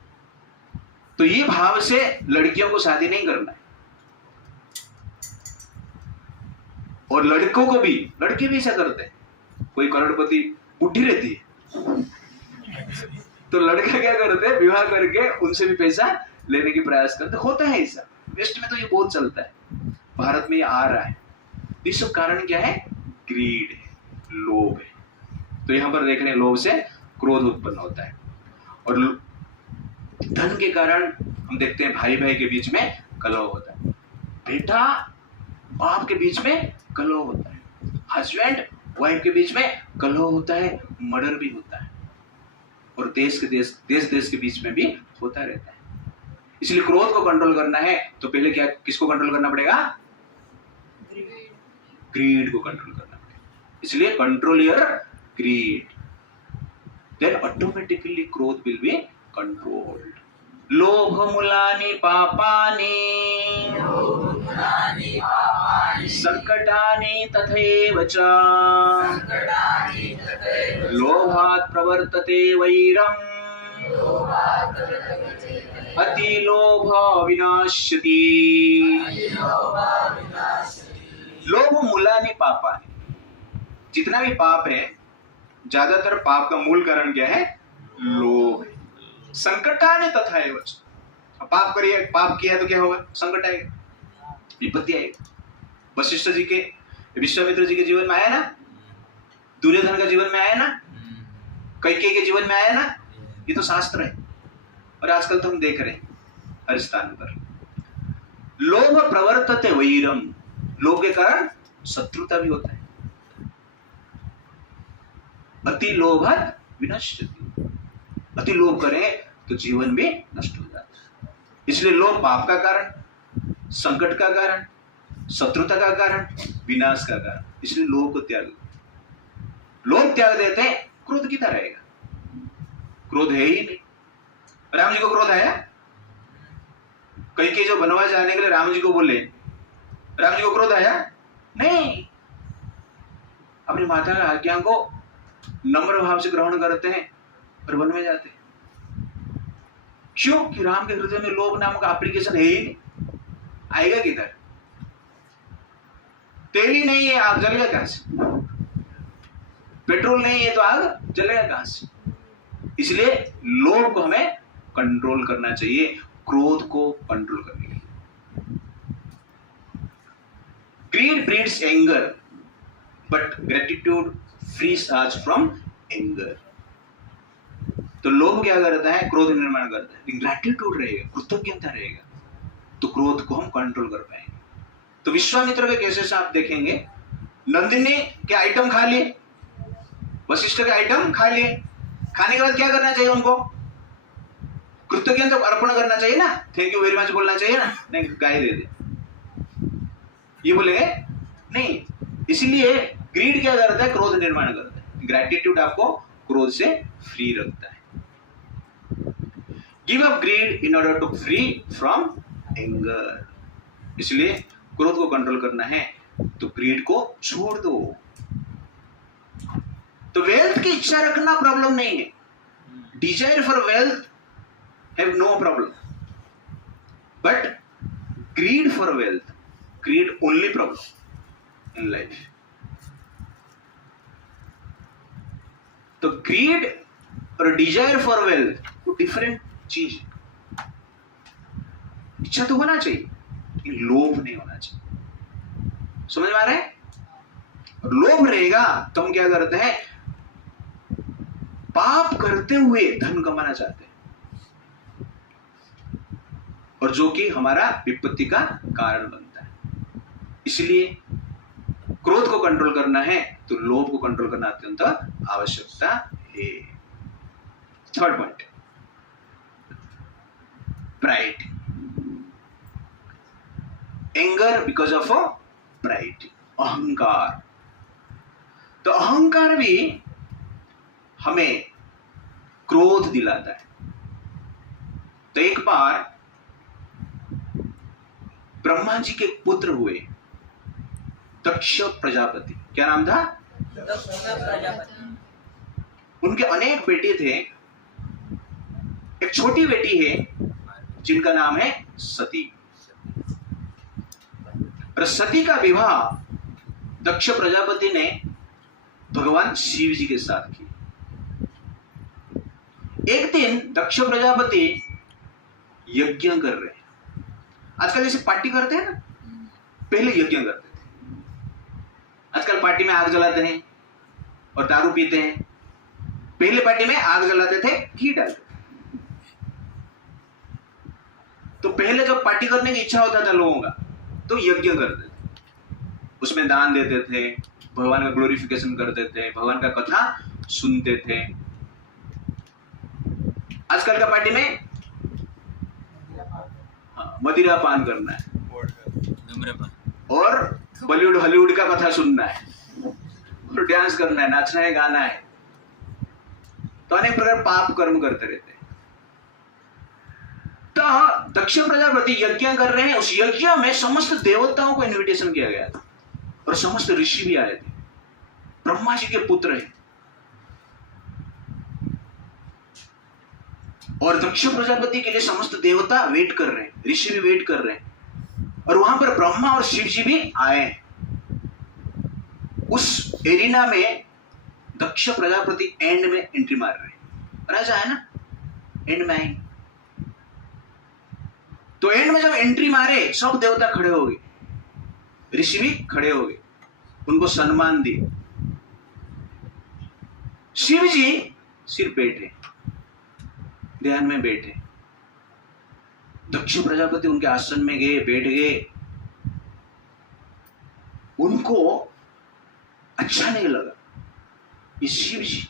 तो ये भाव से लड़कियों को शादी नहीं करना है, और लड़कों को भी, लड़के भी ऐसा करते हैं। कोई करोड़पति बुढ़ी रहती है तो लड़का क्या करते हैं, विवाह करके उनसे भी पैसा लेने की प्रयास करते, होता है ऐसा। वेस्ट में तो ये बहुत चलता है, भारत में ये आ रहा है। इस सब कारण क्या है? ग्रीड है, लोभ है। तो यहां पर देख रहे हैं लोभ से क्रोध उत्पन्न होता है। और धन के कारण हम देखते हैं भाई भाई के बीच में कलह होता है, बेटा बाप के बीच में कलह होता है, हस्बैंड वाइफ के बीच में कलह होता है, मर्डर भी होता है, और देश के बीच में भी होता रहता है। इसलिए क्रोध को कंट्रोल करना है तो पहले क्या, किसको कंट्रोल करना पड़ेगा? ग्रीड को कंट्रोल करना पड़ेगा। इसलिए control your greed, then automatically क्रोध विल बी कंट्रोल्ड। लोभ मूलानि पापानि संकटानि तथैव च लोभात् प्रवर्तते वैरम् अति लोभ विनाश्यति। लोभ मूलानि पापानि, जितना भी पाप है, ज्यादातर पाप का मूल कारण क्या है? लोभ है। संकटानि तथैव च, पाप करिए, पाप किया तो क्या होगा? संकट आएगा, विपत्ति आएगी। वशिष्ठ जी के, विश्वामित्र जी के जीवन में आया ना, दुर्योधन का जीवन में आया ना, कैकेयी के जीवन में आया ना, ये तो शास्त्र है। और आजकल तो हम देख रहे हैं हर स्थान पर। लोभ प्रवर्तते वैरम, लोभ के कारण शत्रुता भी होता है। अति लोभात् विनश्यति, अति लोभ करें तो जीवन भी नष्ट हो जाता है। इसलिए लोभ पाप का कारण, संकट का कारण, शत्रुता का कारण, विनाश का कारण। इसलिए लोभ को त्याग, लोभ त्याग देते हैं, क्रोध कितना रहेगा? क्रोध है ही नहीं। राम जी को क्रोध आया? कैकेयी जो बनवास जाने के लिए राम जी को बोले, राम जी को क्रोध आया? नहीं, अपनी माता की आज्ञा को नम्र भाव से ग्रहण करते हैं और वन में जाते हैं। क्यों? कि राम के हृदय में लोभ नामक एप्लीकेशन है ही नहीं, आएगा किधर? तेल ही नहीं है, आग जलेगा कहां से? पेट्रोल नहीं है तो आग जलेगा कहां से? इसलिए लोभ को हमें कंट्रोल करना चाहिए, क्रोध को कंट्रोल करने के लिए। Greed breeds anger but gratitude frees us from anger. तो लोभ क्या करता है? क्रोध निर्माण करता है। ग्रेटिट्यूड रहेगा, कृतज्ञता रहेगा, तो क्रोध को हम कंट्रोल कर पाएंगे। तो विश्वामित्र के केसेस आप देखेंगे, नंदिनी के आइटम खा लिए, वशिष्ठ के आइटम खा लिए, खाने के बाद क्या करना चाहिए उनको? कृतज्ञता अर्पण करना चाहिए ना, थैंक यू वेरी मच बोलना चाहिए ना, नहीं गाय दे दे, ये बोलेंगे नहीं। इसीलिए ग्रीड क्या करता है? क्रोध निर्माण करता है। ग्रेटिट्यूड आपको क्रोध से फ्री रखता है। Give up greed in order to free from anger. इसलिए क्रोध को कंट्रोल करना है तो ग्रीड को छोड़ दो। तो वेल्थ की इच्छा रखना प्रॉब्लम नहीं है, desire for wealth have no problem, but greed for wealth, greed only problem in life. तो ग्रीड और डिजायर फॉर वेल्थ तो डिफरेंट चीज है। इच्छा तो होना चाहिए, लोभ नहीं होना चाहिए। समझ में आ रहा है? लोभ रहेगा तो हम क्या करते हैं? पाप करते हुए धन कमाना चाहते हैं, और जो कि हमारा विपत्ति का कारण बनता है। इसलिए क्रोध को कंट्रोल करना है तो लोभ को कंट्रोल करना अत्यंत आवश्यकता है। Third point, pride. Anger because of pride, अहंकार। तो अहंकार भी हमें क्रोध दिलाता है। तो एक बार ब्रह्मा जी के पुत्र हुए दक्ष प्रजापति। क्या नाम था? उनके अनेक बेटे थे। एक छोटी बेटी है जिनका नाम है सती। और सती का विवाह दक्ष प्रजापति ने भगवान शिव जी के साथ किया। एक दिन दक्ष प्रजापति यज्ञ कर रहे हैं, आजकल जैसे पार्टी करते हैं ना, पहले यज्ञ करते थे। आजकल पार्टी में आग जलाते हैं और दारू पीते हैं। पहले पार्टी में आग जलाते थे, घी डालते थे। तो पहले जब पार्टी करने की इच्छा होता था लोगों का, तो यज्ञ करते थे, उसमें दान देते थे, भगवान का ग्लोरिफिकेशन करते थे, भगवान का कथा सुनते थे। आजकल का पार्टी में मदिरा पान करना है और बॉलीवुड हॉलीवुड का कथा सुनना है और डांस करना है, नाचना है, गाना है। तो अनेक प्रकार पाप कर्म करते रहते हैं। तो दक्ष प्रजापति यज्ञ कर रहे हैं, उस यज्ञ में समस्त देवताओं को इनविटेशन किया गया था और समस्त ऋषि भी आए थे। ब्रह्मा जी के पुत्र हैं और दक्ष प्रजापति के लिए समस्त देवता वेट कर रहे हैं, ऋषि भी वेट कर रहे हैं और वहां पर ब्रह्मा और शिव जी भी आए। उस एरिना में दक्ष प्रजापति एंड में एंट्री मार रहे हैं। राजा है ना, एंड में आए। तो एंड में जब एंट्री मारे, सब देवता खड़े हो गए, ऋषि भी खड़े हो गए, उनको सम्मान दिए। शिव जी सिर्फ बैठे, ध्यान में बैठे। दक्ष प्रजापति उनके आसन में गए, बैठ गए। उनको अच्छा नहीं लगा। ये शिव जी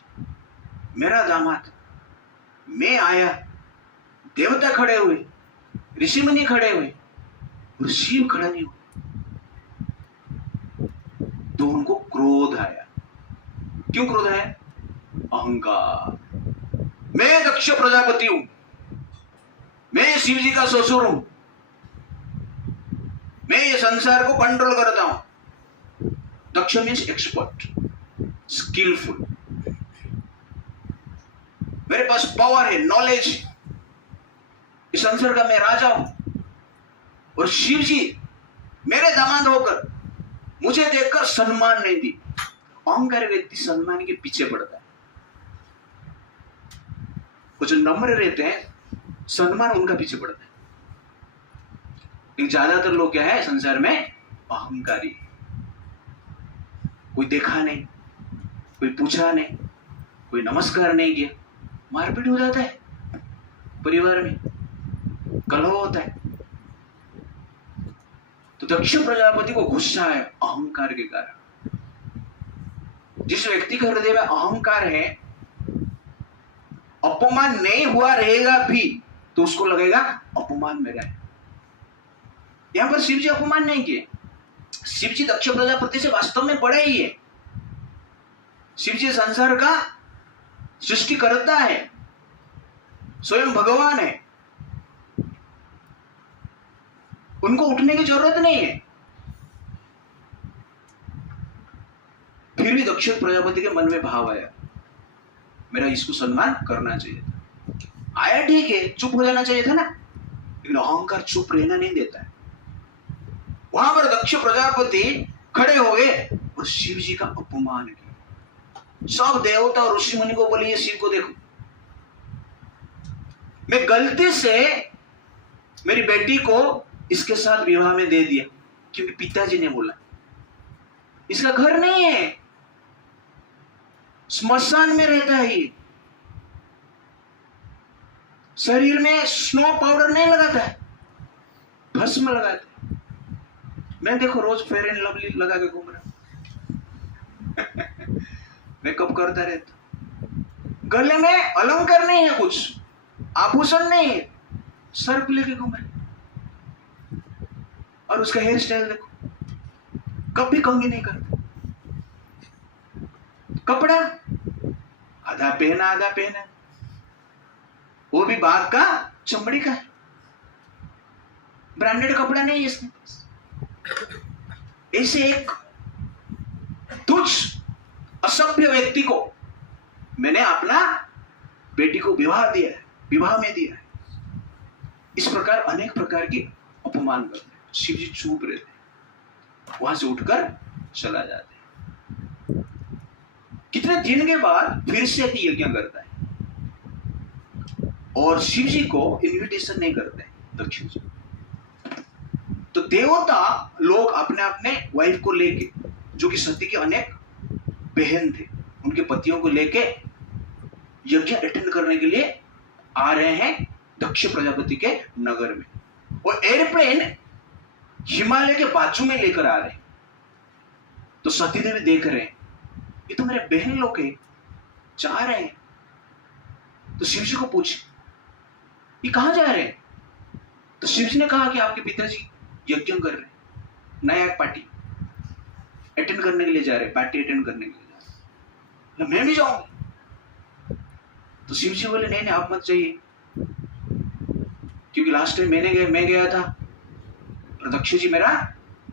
मेरा दामाद, मैं आया, देवता खड़े हुए, ऋषि मुनि खड़े हुए और शिव खड़ा नहीं हुआ। तो उनको क्रोध आया। क्यों क्रोध आया? अहंकार। मैं दक्ष प्रजापति हूं, मैं शिव जी का ससुर हूं, मैं ये संसार को कंट्रोल करता हूं। दक्ष मीन्स एक्सपर्ट, स्किलफुल। मेरे पास पावर है, नॉलेज है, इस संसार का मैं राजा हूं। और शिव जी मेरे दामाद होकर मुझे देखकर सम्मान नहीं दी। अहंकारी व्यक्ति सम्मान के पीछे पड़ता है। वो जो नम्र रहते हैं, सम्मान उनका पीछे पड़ता है। लेकिन ज्यादातर लोग क्या है संसार में? अहंकारी। कोई देखा नहीं, कोई पूछा नहीं, कोई नमस्कार नहीं किया, मारपीट हो जाता है, परिवार में कलह होता है। तो दक्ष प्रजापति को गुस्सा है अहंकार के कारण। जिस व्यक्ति के हृदय में अहंकार है, अपमान नहीं हुआ रहेगा भी तो उसको लगेगा अपमान मेरा है। यहां पर शिव जी अपमान नहीं किए। शिव जी दक्ष प्रजापति से वास्तव में बड़े ही है। शिव जी संसार का सृष्टि करता है, स्वयं भगवान है, उनको उठने की जरूरत नहीं है। फिर भी दक्ष प्रजापति के मन में भाव आया, मेरा इसको सम्मान करना चाहिए था। आया ठीक है, चुप हो जाना चाहिए था ना, लेकिन अहंकार चुप रहना नहीं देता है। वहां पर दक्ष प्रजापति खड़े हो गए और शिव जी का अपमान किया। सब देवता और ऋषि मुनि को बोले, ये शिव को देखो, मैं गलती से मेरी बेटी को इसके साथ विवाह में दे दिया, क्योंकि पिताजी ने बोला। इसका घर नहीं है, स्मशान में रहता है ये, शरीर में स्नो पाउडर नहीं लगाता है, भस्म लगाता है। मैं देखो रोज फेयर एंड लवली लगा के घूम रहा हूं मेकअप करता रहता। गले में अलंकार नहीं है, कुछ आभूषण नहीं है, सर्प लेके घूम रहे। और उसका हेयर स्टाइल देखो, कभी कंघी नहीं करता। कपड़ा आधा पहना आधा पहना, वो भी बाघ का चमड़ी का है, ब्रांडेड कपड़ा नहीं है इसके पास। ऐसे एक तुच्छ असभ्य व्यक्ति को मैंने अपना बेटी को विवाह दिया है, विवाह में दिया है। इस प्रकार अनेक प्रकार की अपमान करते हैं। शिव जी चुप रहते, वहां से उठकर चला जाते। कितने दिन के बाद फिर से एक यज्ञ करता है और शिव जी को इनविटेशन नहीं करते दक्षिण जी। तो देवता लोग अपने अपने वाइफ को लेके, जो कि सती के अनेक बहन थे, उनके पतियों को लेके यज्ञ अटेंड करने के लिए आ रहे हैं दक्ष प्रजापति के नगर में। और एयरप्लेन हिमालय के बाजू में लेकर आ रहे हैं। तो सती देवी देख रहे हैं, ये तो मेरे बहन लोग है, जा रहे हैं। तो शिव जी को पूछे, ये कहां जा रहे हैं? तो शिव जी ने कहा कि आपके पिताजी यज्ञ कर रहे हैं, नया एक पार्टी अटेंड करने के लिए जा रहे हैं, पार्टी अटेंड करने के लिए जा रहे हैं। मैं भी जाऊंगा। तो शिव जी बोले, नहीं नहीं आप मत जाइए, क्योंकि लास्ट टाइम मैं गया था और दक्ष जी मेरा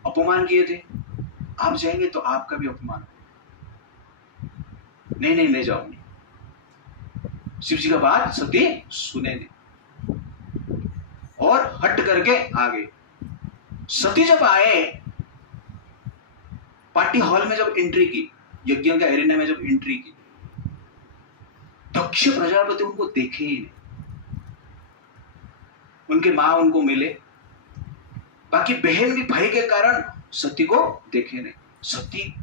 अपमान किए थे, आप जाएंगे तो आपका भी अपमान। नहीं नहीं मैं जाऊंगी। शिव जी का बात सती सुने नहीं और हट करके आ गए। सती जब आए, पार्टी हॉल में जब एंट्री की, यज्ञ के एरिना में जब एंट्री की, दक्ष प्रजापति उनको देखे ही नहीं। उनके मां उनको मिले, बाकी बहन भी भय के कारण सती को देखे नहीं। सती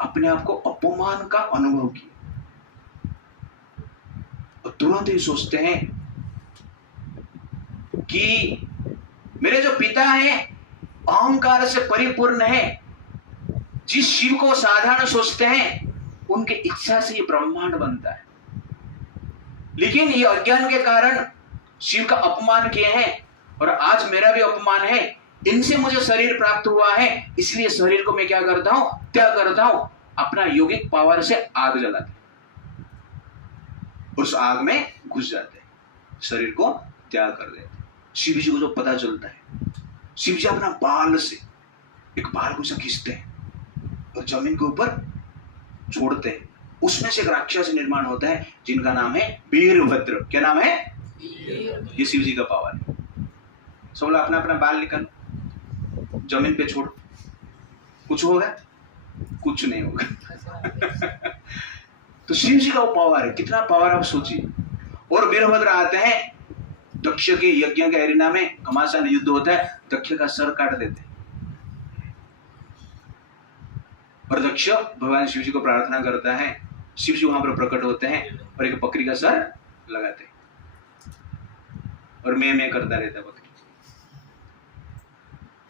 अपने आप को अपमान का अनुभव किया और तुरंत ही सोचते हैं कि मेरे जो पिता है अहंकार से परिपूर्ण है, जिस शिव को साधारण सोचते हैं उनके इच्छा से ये ब्रह्मांड बनता है, लेकिन ये अज्ञान के कारण शिव का अपमान किए हैं और आज मेरा भी अपमान है। इनसे मुझे शरीर प्राप्त हुआ है, इसलिए शरीर को मैं क्या करता हूं, त्याग करता हूं, अपना योगिक पावर से आग जलाते, उस आग में घुस जाते, शरीर को त्याग कर देते। शिव जी को जो पता चलता है, शिव जी अपना बाल से एक बाल को खींचते हैं और जमीन के ऊपर छोड़ते हैं। उसमें से एक राक्षस निर्माण होता है जिनका नाम है वीरभद्र। क्या नाम है? ये शिव जी का पावर है। सब लोग अपना अपना बाल निकाल, जमीन पे छोड़, कुछ होगा? कुछ नहीं होगा। तो शिव जी का वो पावर है, कितना पावर आप सोचिए। और वीरभद्र आते हैं, दक्ष के यज्ञ के एरिना में घमासान युद्ध होता है, दक्ष का सर काट देते हैं और दक्ष भगवान शिव जी को प्रार्थना करता है। शिव जी वहां पर प्रकट होते हैं और एक बकरी का सर लगाते हैं और मैं करता रहता है बकरी।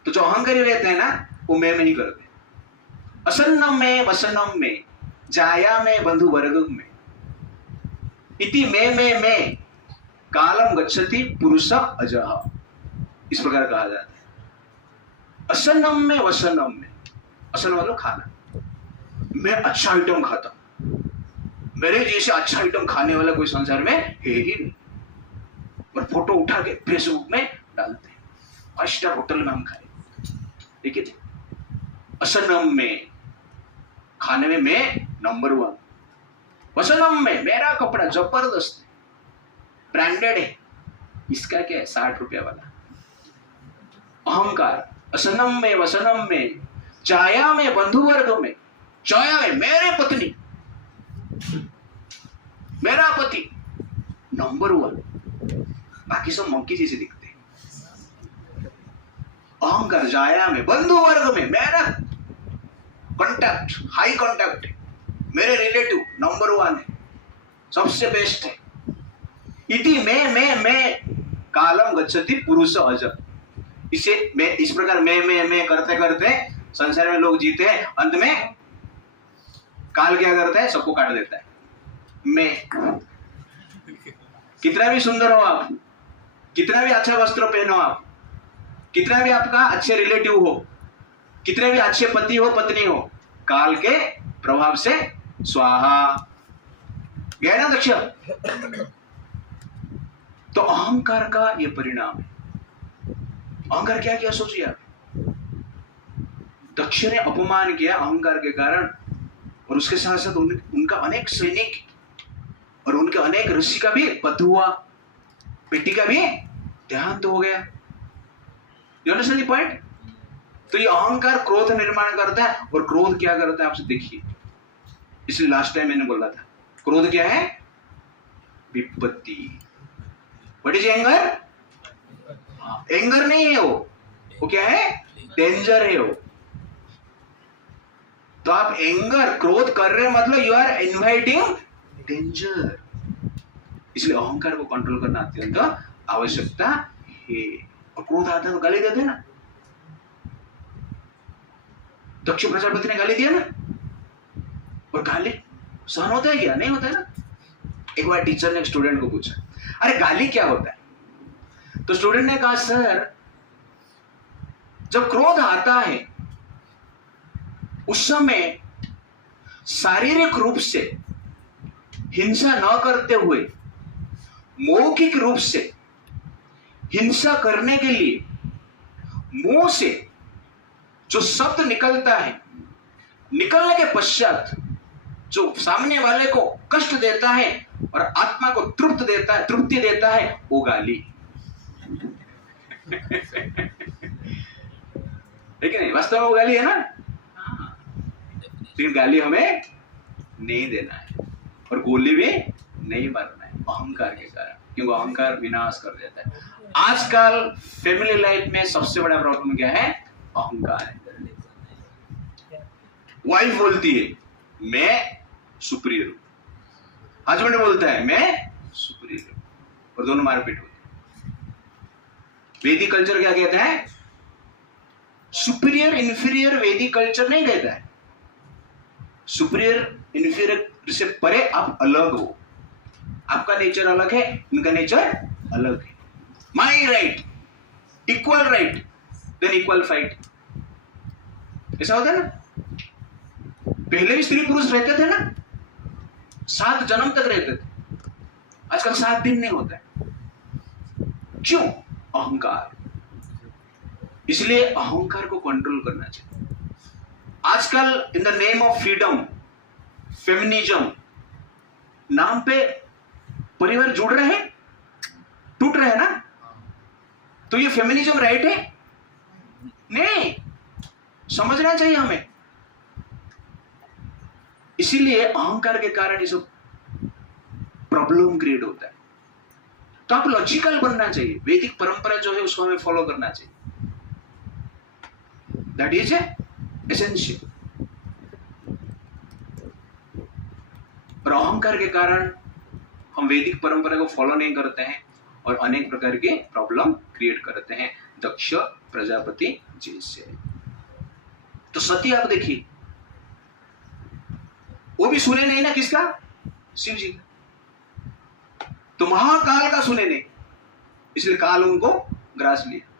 तो जो अहंकारी रहते हैं ना, वो मैं नहीं करते। असन्नम में वसनम में जाया में बंधु वर्ग में इति मैं कालम गच्छति पुरुष अजह, इस प्रकार कहा जाता है। असन्नम में वसनम में, असन मतलब खाना, मैं अच्छा आइटम खाता हूं, मेरे जैसे अच्छा आइटम खाने वाला कोई संसार में है ही नहीं। और फोटो उठा के फेसबुक में डालते हैं, 5 स्टार होटल में हम खाए, देखिए। असनम में, खाने में मैं नंबर 1। वसनम में, मेरा कपड़ा जबरदस्त है, ब्रांडेड है, इसका क्या है 60 रुपया वाला। अहंकार। असनम में वसनम में चाया में बंधु वर्ग में, चाया में मेरे पत्नी, मेरा पति नंबर 1, बाकी सब मंकी जैसे दिखते हैं। अहंकार। जाया में बंधु वर्ग में मेरा कॉन्टैक्ट, हाई कॉन्टैक्ट है, मेरे रिलेटिव नंबर 1 है, सबसे बेस्ट है। इति मैं कालम गच्छति पुरुष अजर। इसे मैं, इस प्रकार मैं करते करते संसार में लोग जीते हैं, अंत में काल क्या करता है, सबको काट देता है। मैं, कितना भी सुंदर हो आप, कितना भी अच्छा वस्त्र पहनो आप, कितना भी आपका अच्छे रिलेटिव हो, कितने भी अच्छे पति हो पत्नी हो, काल के प्रभाव से स्वाहा गया ना दक्ष। तो अहंकार का ये परिणाम है। अहंकार क्या किया सोचिए आप। दक्ष ने अपमान किया अहंकार के कारण, और उसके साथ साथ उनका अनेक सैनिक और उनके अनेक ऋषि का भी वध हुआ, बेटी का भी देहांत हो गया। You understand the point? तो ये अहंकार क्रोध निर्माण करता है, और क्रोध क्या करता है आपसे देखिए। इसलिए लास्ट टाइम मैंने बोला था, क्रोध क्या है? विपत्ति। What is anger? एंगर नहीं है वो, वो क्या है? डेंजर है वो। तो आप एंगर, क्रोध कर रहे हैं मतलब यू आर इनवाइटिंग डेंजर। इसलिए अहंकार को कंट्रोल करना अत्यंत आवश्यकता है। और क्रोध आता है तो गाली देते हैं ना। दक्ष प्रजापति ने गाली दिया ना, और गाली सहन होता है क्या? नहीं होता है ना। एक बार टीचर ने एक स्टूडेंट को पूछा, अरे गाली क्या होता है? तो स्टूडेंट ने कहा, सर जब क्रोध आता है उस समय शारीरिक रूप से हिंसा न करते हुए मौखिक रूप से हिंसा करने के लिए मुंह से जो शब्द निकलता है, निकलने के पश्चात जो सामने वाले को कष्ट देता है और आत्मा को तृप्ति देता है, वो गाली। लेकिन नहीं, वास्तव में वो गाली है ना। लेकिन गाली हमें नहीं देना है और गोली भी नहीं मारना है अहंकार के कारण, क्योंकि अहंकार विनाश कर देता है। आजकल फैमिली लाइफ में सबसे बड़ा प्रॉब्लम क्या है? अहंकार है। वाइफ बोलती है मैं सुपीरियर हूं, हस्बैंड बोलता है मैं सुपीरियर हूं, और दोनों मारपीट होती है। वैदिक कल्चर क्या कहता है? सुपीरियर इंफीरियर वैदिक कल्चर नहीं कहता है। सुपीरियर इंफीरियर से परे आप अलग हो, आपका नेचर अलग है, उनका नेचर अलग है। My right, equal right, than equal fight. ऐसा होता है ना। पहले भी स्त्री पुरुष रहते थे ना, 7 जन्म तक रहते थे। आजकल 7 दिन नहीं होता है। क्यों? अहंकार। इसलिए अहंकार को कंट्रोल करना चाहिए। आजकल in the name of freedom, feminism नाम पे परिवार जुड़ रहे हैं, टूट रहे हैं ना। तो ये फेमिनिज्म राइट है? नहीं, समझना चाहिए हमें। इसीलिए अहंकार के कारण ये सब प्रॉब्लम क्रिएट होता है। तो आप लॉजिकल बनना चाहिए। वैदिक परंपरा जो है उसको हमें फॉलो करना चाहिए। That is essential. पर अहंकार के कारण हम वैदिक परंपरा को फॉलो नहीं करते हैं और अनेक प्रकार के प्रॉब्लम क्रिएट करते हैं, दक्ष प्रजापति जैसे। तो सती आप देखिए, वो भी सुने नहीं ना किसका? शिव जी का। तो महाकाल का सुने नहीं, इसलिए काल उनको ग्रास लिया।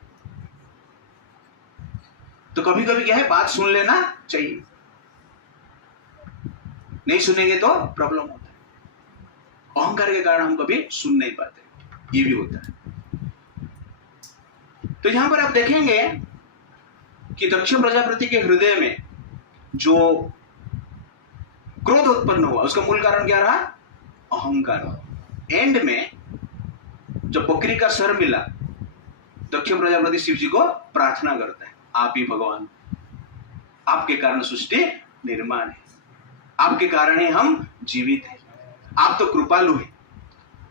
तो कभी कभी क्या है, बात सुन लेना चाहिए, नहीं सुनेंगे तो प्रॉब्लम होता है। अहंकार के कारण हम कभी सुन नहीं पाते, ये भी होता है। तो यहां पर आप देखेंगे कि दक्ष प्रजापति के हृदय में जो क्रोध उत्पन्न हुआ, उसका मूल कारण क्या रहा? अहंकार। एंड में जब बकरी का सर मिला, दक्ष प्रजापति शिव जी को प्रार्थना करता है, आप ही भगवान, आपके कारण सृष्टि निर्माण है, आपके कारण ही हम जीवित हैं, आप तो कृपालु हैं।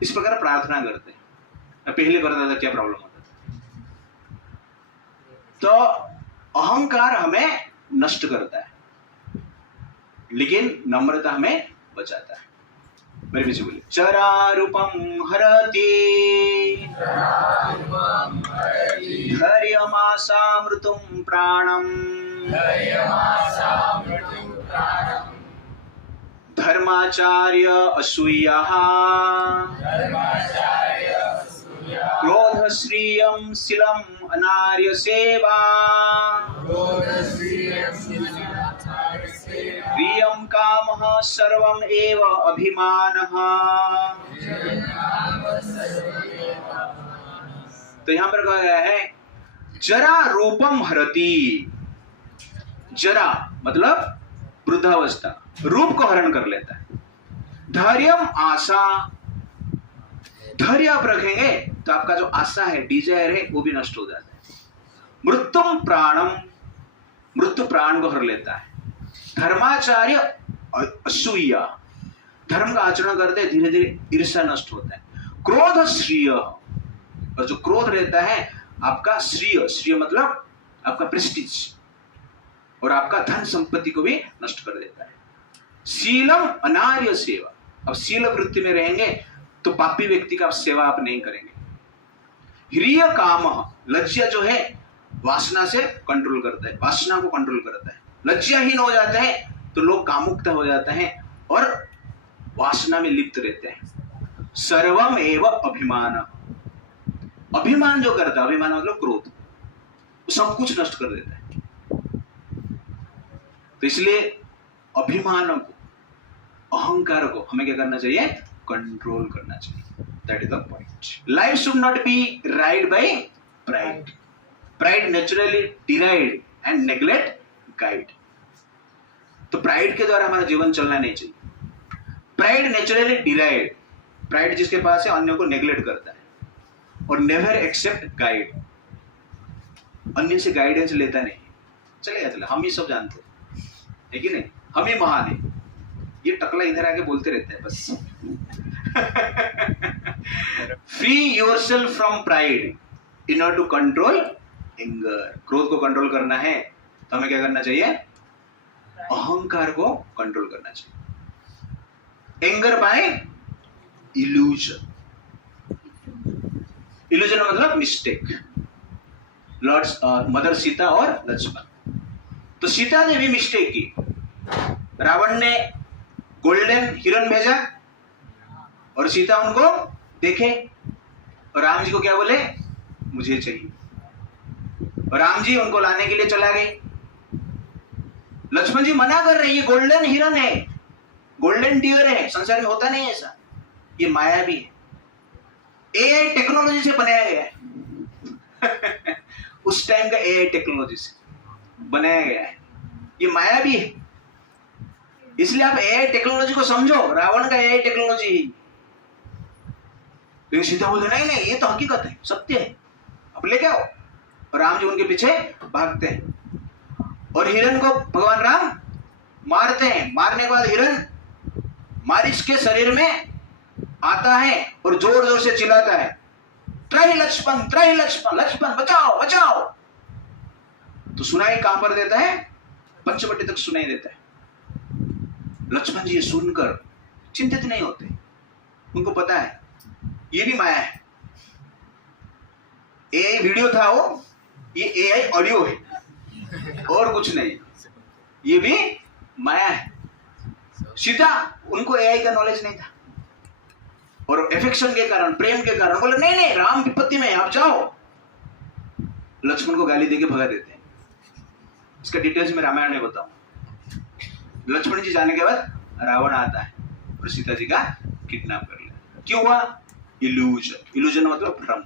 इस प्रकार प्रार्थना करते हैं। मैं पहले करता था, क्या प्रॉब्लम होता था? तो अहंकार हमें नष्ट करता है, लेकिन नम्रता हमें बचाता है। मेरे पीछे बोलिए, चरा रूपम हरति धैर्यमासामृतम प्राणम धर्माचार्य असूया क्रोध श्रियम शीलम अनार्य सेवा प्रियम कामः सर्वम एव अभिमानः। तो यहां पर कहा गया है जरा रूपम हरति। जरा मतलब वृद्धावस्था, रूप को हरण कर लेता है। धैर्यम आशा, धैर्य आप रखेंगे तो आपका जो आशा है, डिजायर है, वो भी नष्ट हो जाता है। मृत्युम प्राणम, मृत्यु प्राण को हर लेता है। धर्माचार्य असूया, धर्म का आचरण करते धीरे धीरे ईर्ष्या नष्ट होता है। क्रोध श्रिय, और जो क्रोध रहता है आपका श्रिय, श्रिय मतलब आपका प्रेस्टीज और आपका धन संपत्ति को भी नष्ट कर देता है। शीलम अनार्य सेवा। अब शील वृत्ति में रहेंगे तो पापी व्यक्ति का सेवा आप नहीं करेंगे। ह्रिय काम, लज्जा जो है वासना से कंट्रोल करता है, वासना को कंट्रोल करता है। लज्जाहीन हो जाता है तो लोग कामुक्त हो जाते हैं और वासना में लिप्त रहते हैं। सर्वम एव अभिमान, अभिमान जो करता है, अभिमान मतलब क्रोध, वो सब कुछ नष्ट कर देता है। तो इसलिए अभिमान को, अहंकार को हमें क्या करना चाहिए? कंट्रोल करना चाहिए। That is the point. Life should not be ride by pride. Pride naturally deride and neglect guide. तो प्राइड के द्वारा हमारा जीवन चलना नहीं चाहिए। प्राइड नेचुरली डिराइड, प्राइड जिसके पास है अन्य को नेग्लेक्ट करता है और नेवर एक्सेप्ट गाइड, अन्य से गाइडेंस लेता नहीं। चलेगा, हम ही सब जानते हैं, है कि नहीं? हम ही महान है। ये टकला इधर आके बोलते रहता है बस। Free yourself from pride in order to control anger. क्रोध को कंट्रोल करना है तो हमें क्या करना चाहिए? अहंकार को कंट्रोल करना चाहिए। Anger by illusion. इल्यूजन मतलब मिस्टेक। लॉर्ड्स मदर सीता और लक्ष्मण। तो सीता ने भी मिस्टेक की। रावण ने गोल्डन हिरन भेजा और सीता उनको देखे और राम जी को क्या बोले? मुझे चाहिए। और राम जी उनको लाने के लिए चला गए। लक्ष्मण जी मना कर रहे, ये गोल्डन हिरन है, गोल्डन डियर है, संसार में होता नहीं ऐसा, ये माया भी है, एआई टेक्नोलॉजी से बनाया गया है। उस टाइम का एआई टेक्नोलॉजी से बनाया गया है, ये माया भी है। इसलिए आप एआई टेक्नोलॉजी को समझो, रावण का एआई टेक्नोलॉजी। लेकिन सीता बोलते नहीं नहीं, ये तो हकीकत है, सत्य है, अब लेके आओ। और राम जी उनके पीछे भागते हैं और हिरन को भगवान राम मारते हैं। मारने के बाद हिरन मारीच के शरीर में आता है और जोर जोर से चिल्लाता है, त्रय लक्ष्मण, त्रय लक्ष्मण, लक्ष्मण बचाओ बचाओ। तो सुनाई कहां पर देता है? पंचवटी तक सुनाई देता है। लक्ष्मण जी ये सुनकर चिंतित नहीं होते, उनको पता है ये भी माया है। एआई वीडियो था वो, ये एआई ऑडियो है और कुछ नहीं, ये भी माया है। सीता, उनको एआई का नॉलेज नहीं था और एफेक्शन के कारण, प्रेम के कारण बोले नहीं नहीं, राम विपत्ति में आप जाओ। लक्ष्मण को गाली देके भगा देते हैं। इसका डिटेल्स में रामायण में बताऊं। लक्ष्मण जी जाने के बाद रावण आता है और सीता जी का किडनैप कर लिया। क्यों हुआ? इल्यूजन। इल्यूजन मतलब भ्रम।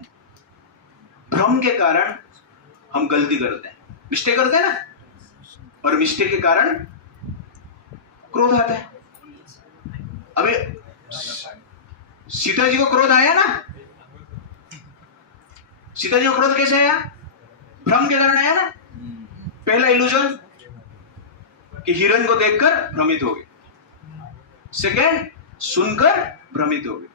भ्रम के कारण हम गलती करते हैं, मिस्टेक करते हैं ना, और मिस्टेक के कारण क्रोध आता है। अभी सीता जी को क्रोध आया ना, सीता जी को क्रोध कैसे आया? भ्रम के कारण आया ना। पहला इल्यूजन कि हिरन को देखकर भ्रमित हो गए, सेकेंड सुनकर भ्रमित हो गए,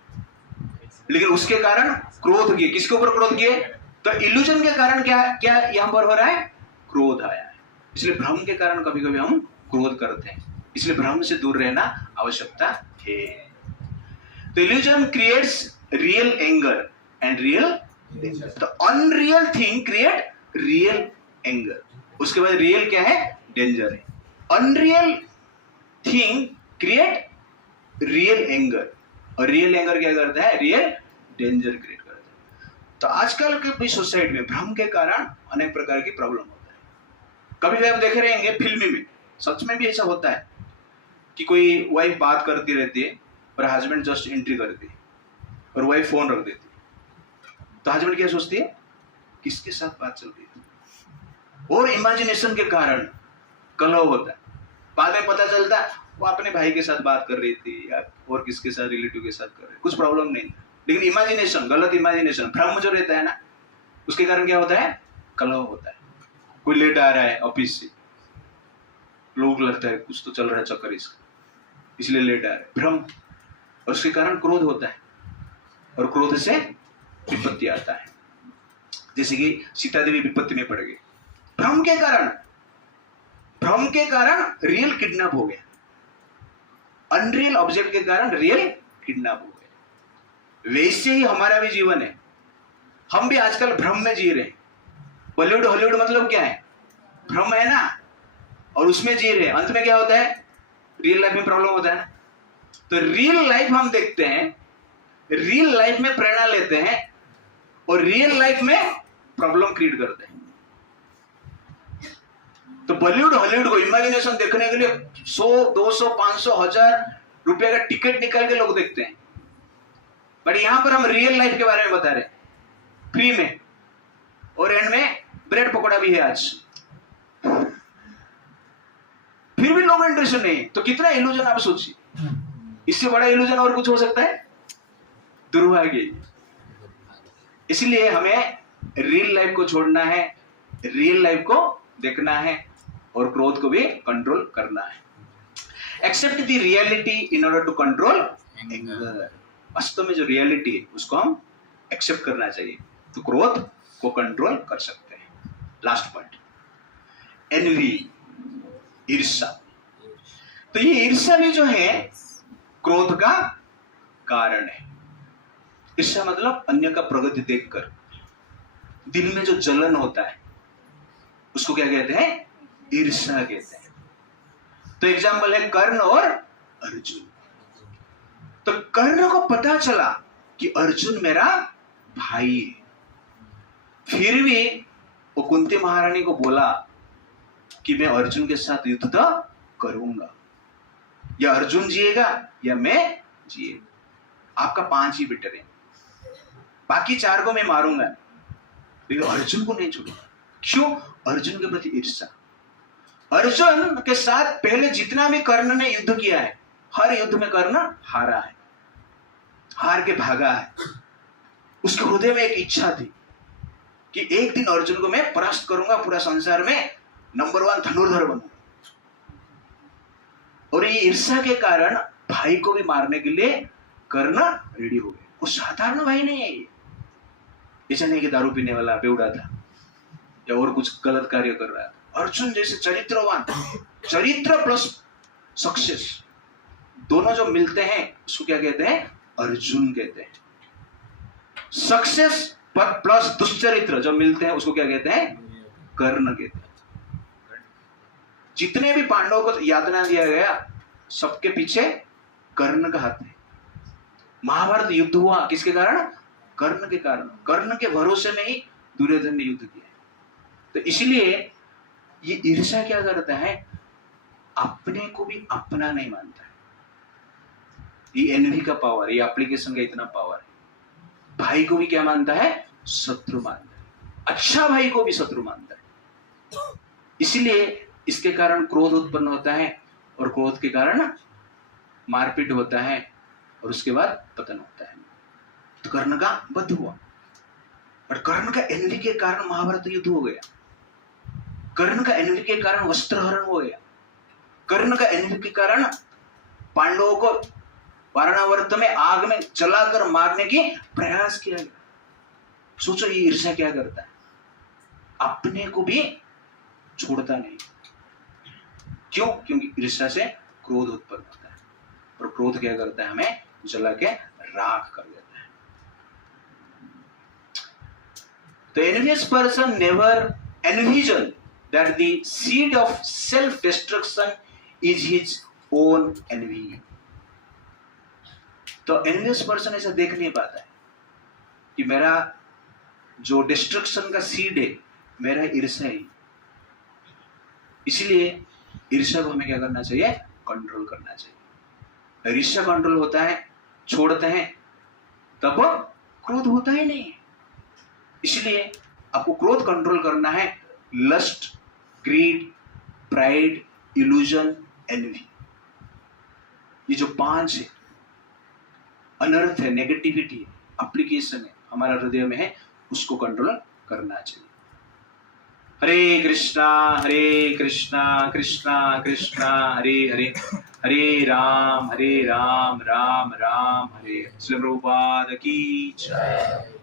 लेकिन उसके कारण क्रोध किए। किसके ऊपर क्रोध किए? तो इल्यूजन के कारण क्या क्या यहां पर हो रहा है? क्रोध आया है। इसलिए भ्रम के कारण कभी कभी हम क्रोध करते हैं, इसलिए भ्रम से दूर रहना आवश्यकता है। तो illusion creates real anger and real danger. तो unreal thing create real anger, उसके बाद रियल क्या है? डेंजर है। Unreal thing create real anger और रियल एंगर क्या करता है? रियल डेंजर क्रिएट करता है। तो आजकल के भी सोसाइटी में भ्रम के कारण अनेक प्रकार की प्रॉब्लम होता है। कभी भी आप देखे रहेंगे फिल्म में, सच में भी ऐसा होता है कि कोई वाइफ बात करती रहती है और हस्बैंड जस्ट एंट्री करती है और वाइफ फोन रख देती है। तो हस्बैंड क्या सोचती है? किसके साथ बात चल रही है? और इमेजिनेशन के कारण कलह होता है। बाद में पता चलता है वो अपने भाई के साथ बात कर रही थी या और किसके साथ, रिलेटिव के साथ कर रही, कुछ प्रॉब्लम नहीं था, लेकिन इमेजिनेशन, गलत इमेजिनेशन, भ्रम जो रहता है ना, उसके कारण क्या होता है? कलह होता है। कोई लेट आ रहा है ऑफिस से, लोगों को लगता है कुछ तो चल रहा है चक्कर इसका, इसलिए लेट आ रहा है, भ्रम, और उसके कारण क्रोध होता है और क्रोध से विपत्ति आता है। जैसे कि सीता देवी विपत्ति में पड़ गई, भ्रम के कारण रियल किडनैप हो गया, अनरियल ऑब्जेक्ट के कारण रियल किडनैप हो गया। वैसे ही हमारा भी जीवन है, हम भी आजकल भ्रम में जी रहे हैं। बॉलीवुड हॉलीवुड मतलब क्या है? भ्रम है ना, और उसमें जी रहे हैं। अंत में क्या होता है? रियल लाइफ में प्रॉब्लम होता है ना। तो रियल लाइफ हम देखते हैं, रियल लाइफ में प्रेरणा लेते हैं, और रियल लाइफ में प्रॉब्लम क्रिएट करते हैं। तो बॉलीवुड हॉलीवुड को इमेजिनेशन देखने के लिए 100, 200, 500, 1000 रुपए का टिकट निकाल के लोग देखते हैं। बट यहां पर हम रियल लाइफ के बारे में बता रहे हैं, फ्री में, और एंड में ब्रेड पकौड़ा भी है आज। फिर भी लोग इंटरेस्टेड नहीं। तो कितना इल्यूजन आप सोचिए, इससे बड़ा इल्यूजन और कुछ हो सकता है? दुर्भाग्य। इसलिए हमें रियल लाइफ को छोड़ना है, रियल लाइफ को देखना है, और क्रोध को भी कंट्रोल करना है। Accept the reality in order to control anger. वास्तव में जो रियलिटी है उसको हम एक्सेप्ट करना चाहिए, तो क्रोध को कंट्रोल कर सकते हैं। लास्ट पॉइंट, एनवी, ईर्ष्या। तो ये ईर्ष्या भी जो है क्रोध का कारण है। ईर्ष्या मतलब अन्य का प्रगति देखकर दिल में जो जलन होता है उसको क्या कहते हैं? ईर्ष्या कहते हैं। तो एग्जाम्पल है कर्ण और अर्जुन। तो कर्ण को पता चला कि अर्जुन मेरा भाई है, फिर भी वो कुंती महारानी को बोला कि मैं अर्जुन के साथ युद्ध तो करूंगा, या अर्जुन जिएगा या मैं जिएगा। आपका 5 ही बेटर है, बाकी 4 को मैं मारूंगा, लेकिन अर्जुन को नहीं छोड़ूंगा। क्यों? अर्जुन के प्रति ईर्ष्या। अर्जुन के साथ पहले जितना भी कर्ण ने युद्ध किया है, हर युद्ध में कर्ण हारा है, हार के भागा है। उसके हृदय में एक इच्छा थी कि एक दिन अर्जुन को मैं परास्त करूंगा, पूरा संसार में नंबर 1 धनुर्धर बनूंगा। और ये ईर्ष्या के कारण भाई को भी मारने के लिए कर्ण रेडी हो गए। वो साधारण भाई नहीं है, ये ऐसा नहीं कि दारू पीने वाला बेवड़ा था या और कुछ गलत कार्य कर रहा है। अर्जुन जैसे चरित्रवान, चरित्र प्लस सक्सेस दोनों जो मिलते हैं उसको क्या कहते हैं? अर्जुन कहते हैं। सक्सेस प्लस दुष्चरित्र जो मिलते हैं उसको क्या कहते हैं? कर्ण कहते हैं। जितने भी पांडवों को यातना दिया गया सबके पीछे कर्ण का हाथ है। महाभारत युद्ध हुआ किसके कारण? कर्ण के कारण। कर्ण के भरोसे में ही दुर्योधन ने युद्ध किया। तो इसलिए ये ईर्ष्या क्या करता है? अपने को भी अपना नहीं मानता है। ये एनवी का पावर, ये एप्लीकेशन का इतना पावर है। भाई को भी क्या मानता है? शत्रु मानता है। अच्छा भाई को भी शत्रु मानता है। इसलिए इसके कारण क्रोध उत्पन्न होता है, और क्रोध के कारण मारपीट होता है, और उसके बाद पतन होता है। तो कर्ण का वध हुआ, और कर्ण का एनवी के कारण महाभारत युद्ध हो गया। कर्ण का एनवी के कारण वस्त्रहरण हो गया। कर्ण का एनवी के कारण पांडवों को वारणावर्त में आग में जलाकर मारने की प्रयास किया गया। सोचो ये ईर्ष्या क्या करता है? अपने को भी छोड़ता नहीं। क्यों? क्योंकि ईर्ष्या से क्रोध उत्पन्न होता है, और क्रोध क्या करता है? हमें जला के राख कर देता है। The envious person never envision that the seed of self-destruction is his own envy. तो envious person ऐसा देख नहीं पाता है कि मेरा जो डिस्ट्रक्शन का सीड है मेरा ईर्ष्या ही। इसलिए ईर्ष्या को हमें क्या करना चाहिए? कंट्रोल करना चाहिए। ईर्ष्या कंट्रोल होता है, छोड़ते हैं, तब क्रोध होता ही नहीं। इसलिए आपको क्रोध कंट्रोल करना है। Lust, greed, pride, illusion, envy, ये जो 5 है, अनर्थ है, नेगेटिविटी है, एप्लीकेशन है, हमारा हृदय में है, उसको कंट्रोल करना चाहिए। हरे कृष्णा कृष्णा कृष्णा हरे हरे, हरे राम राम राम हरे। श्री प्रभुपाद की जय।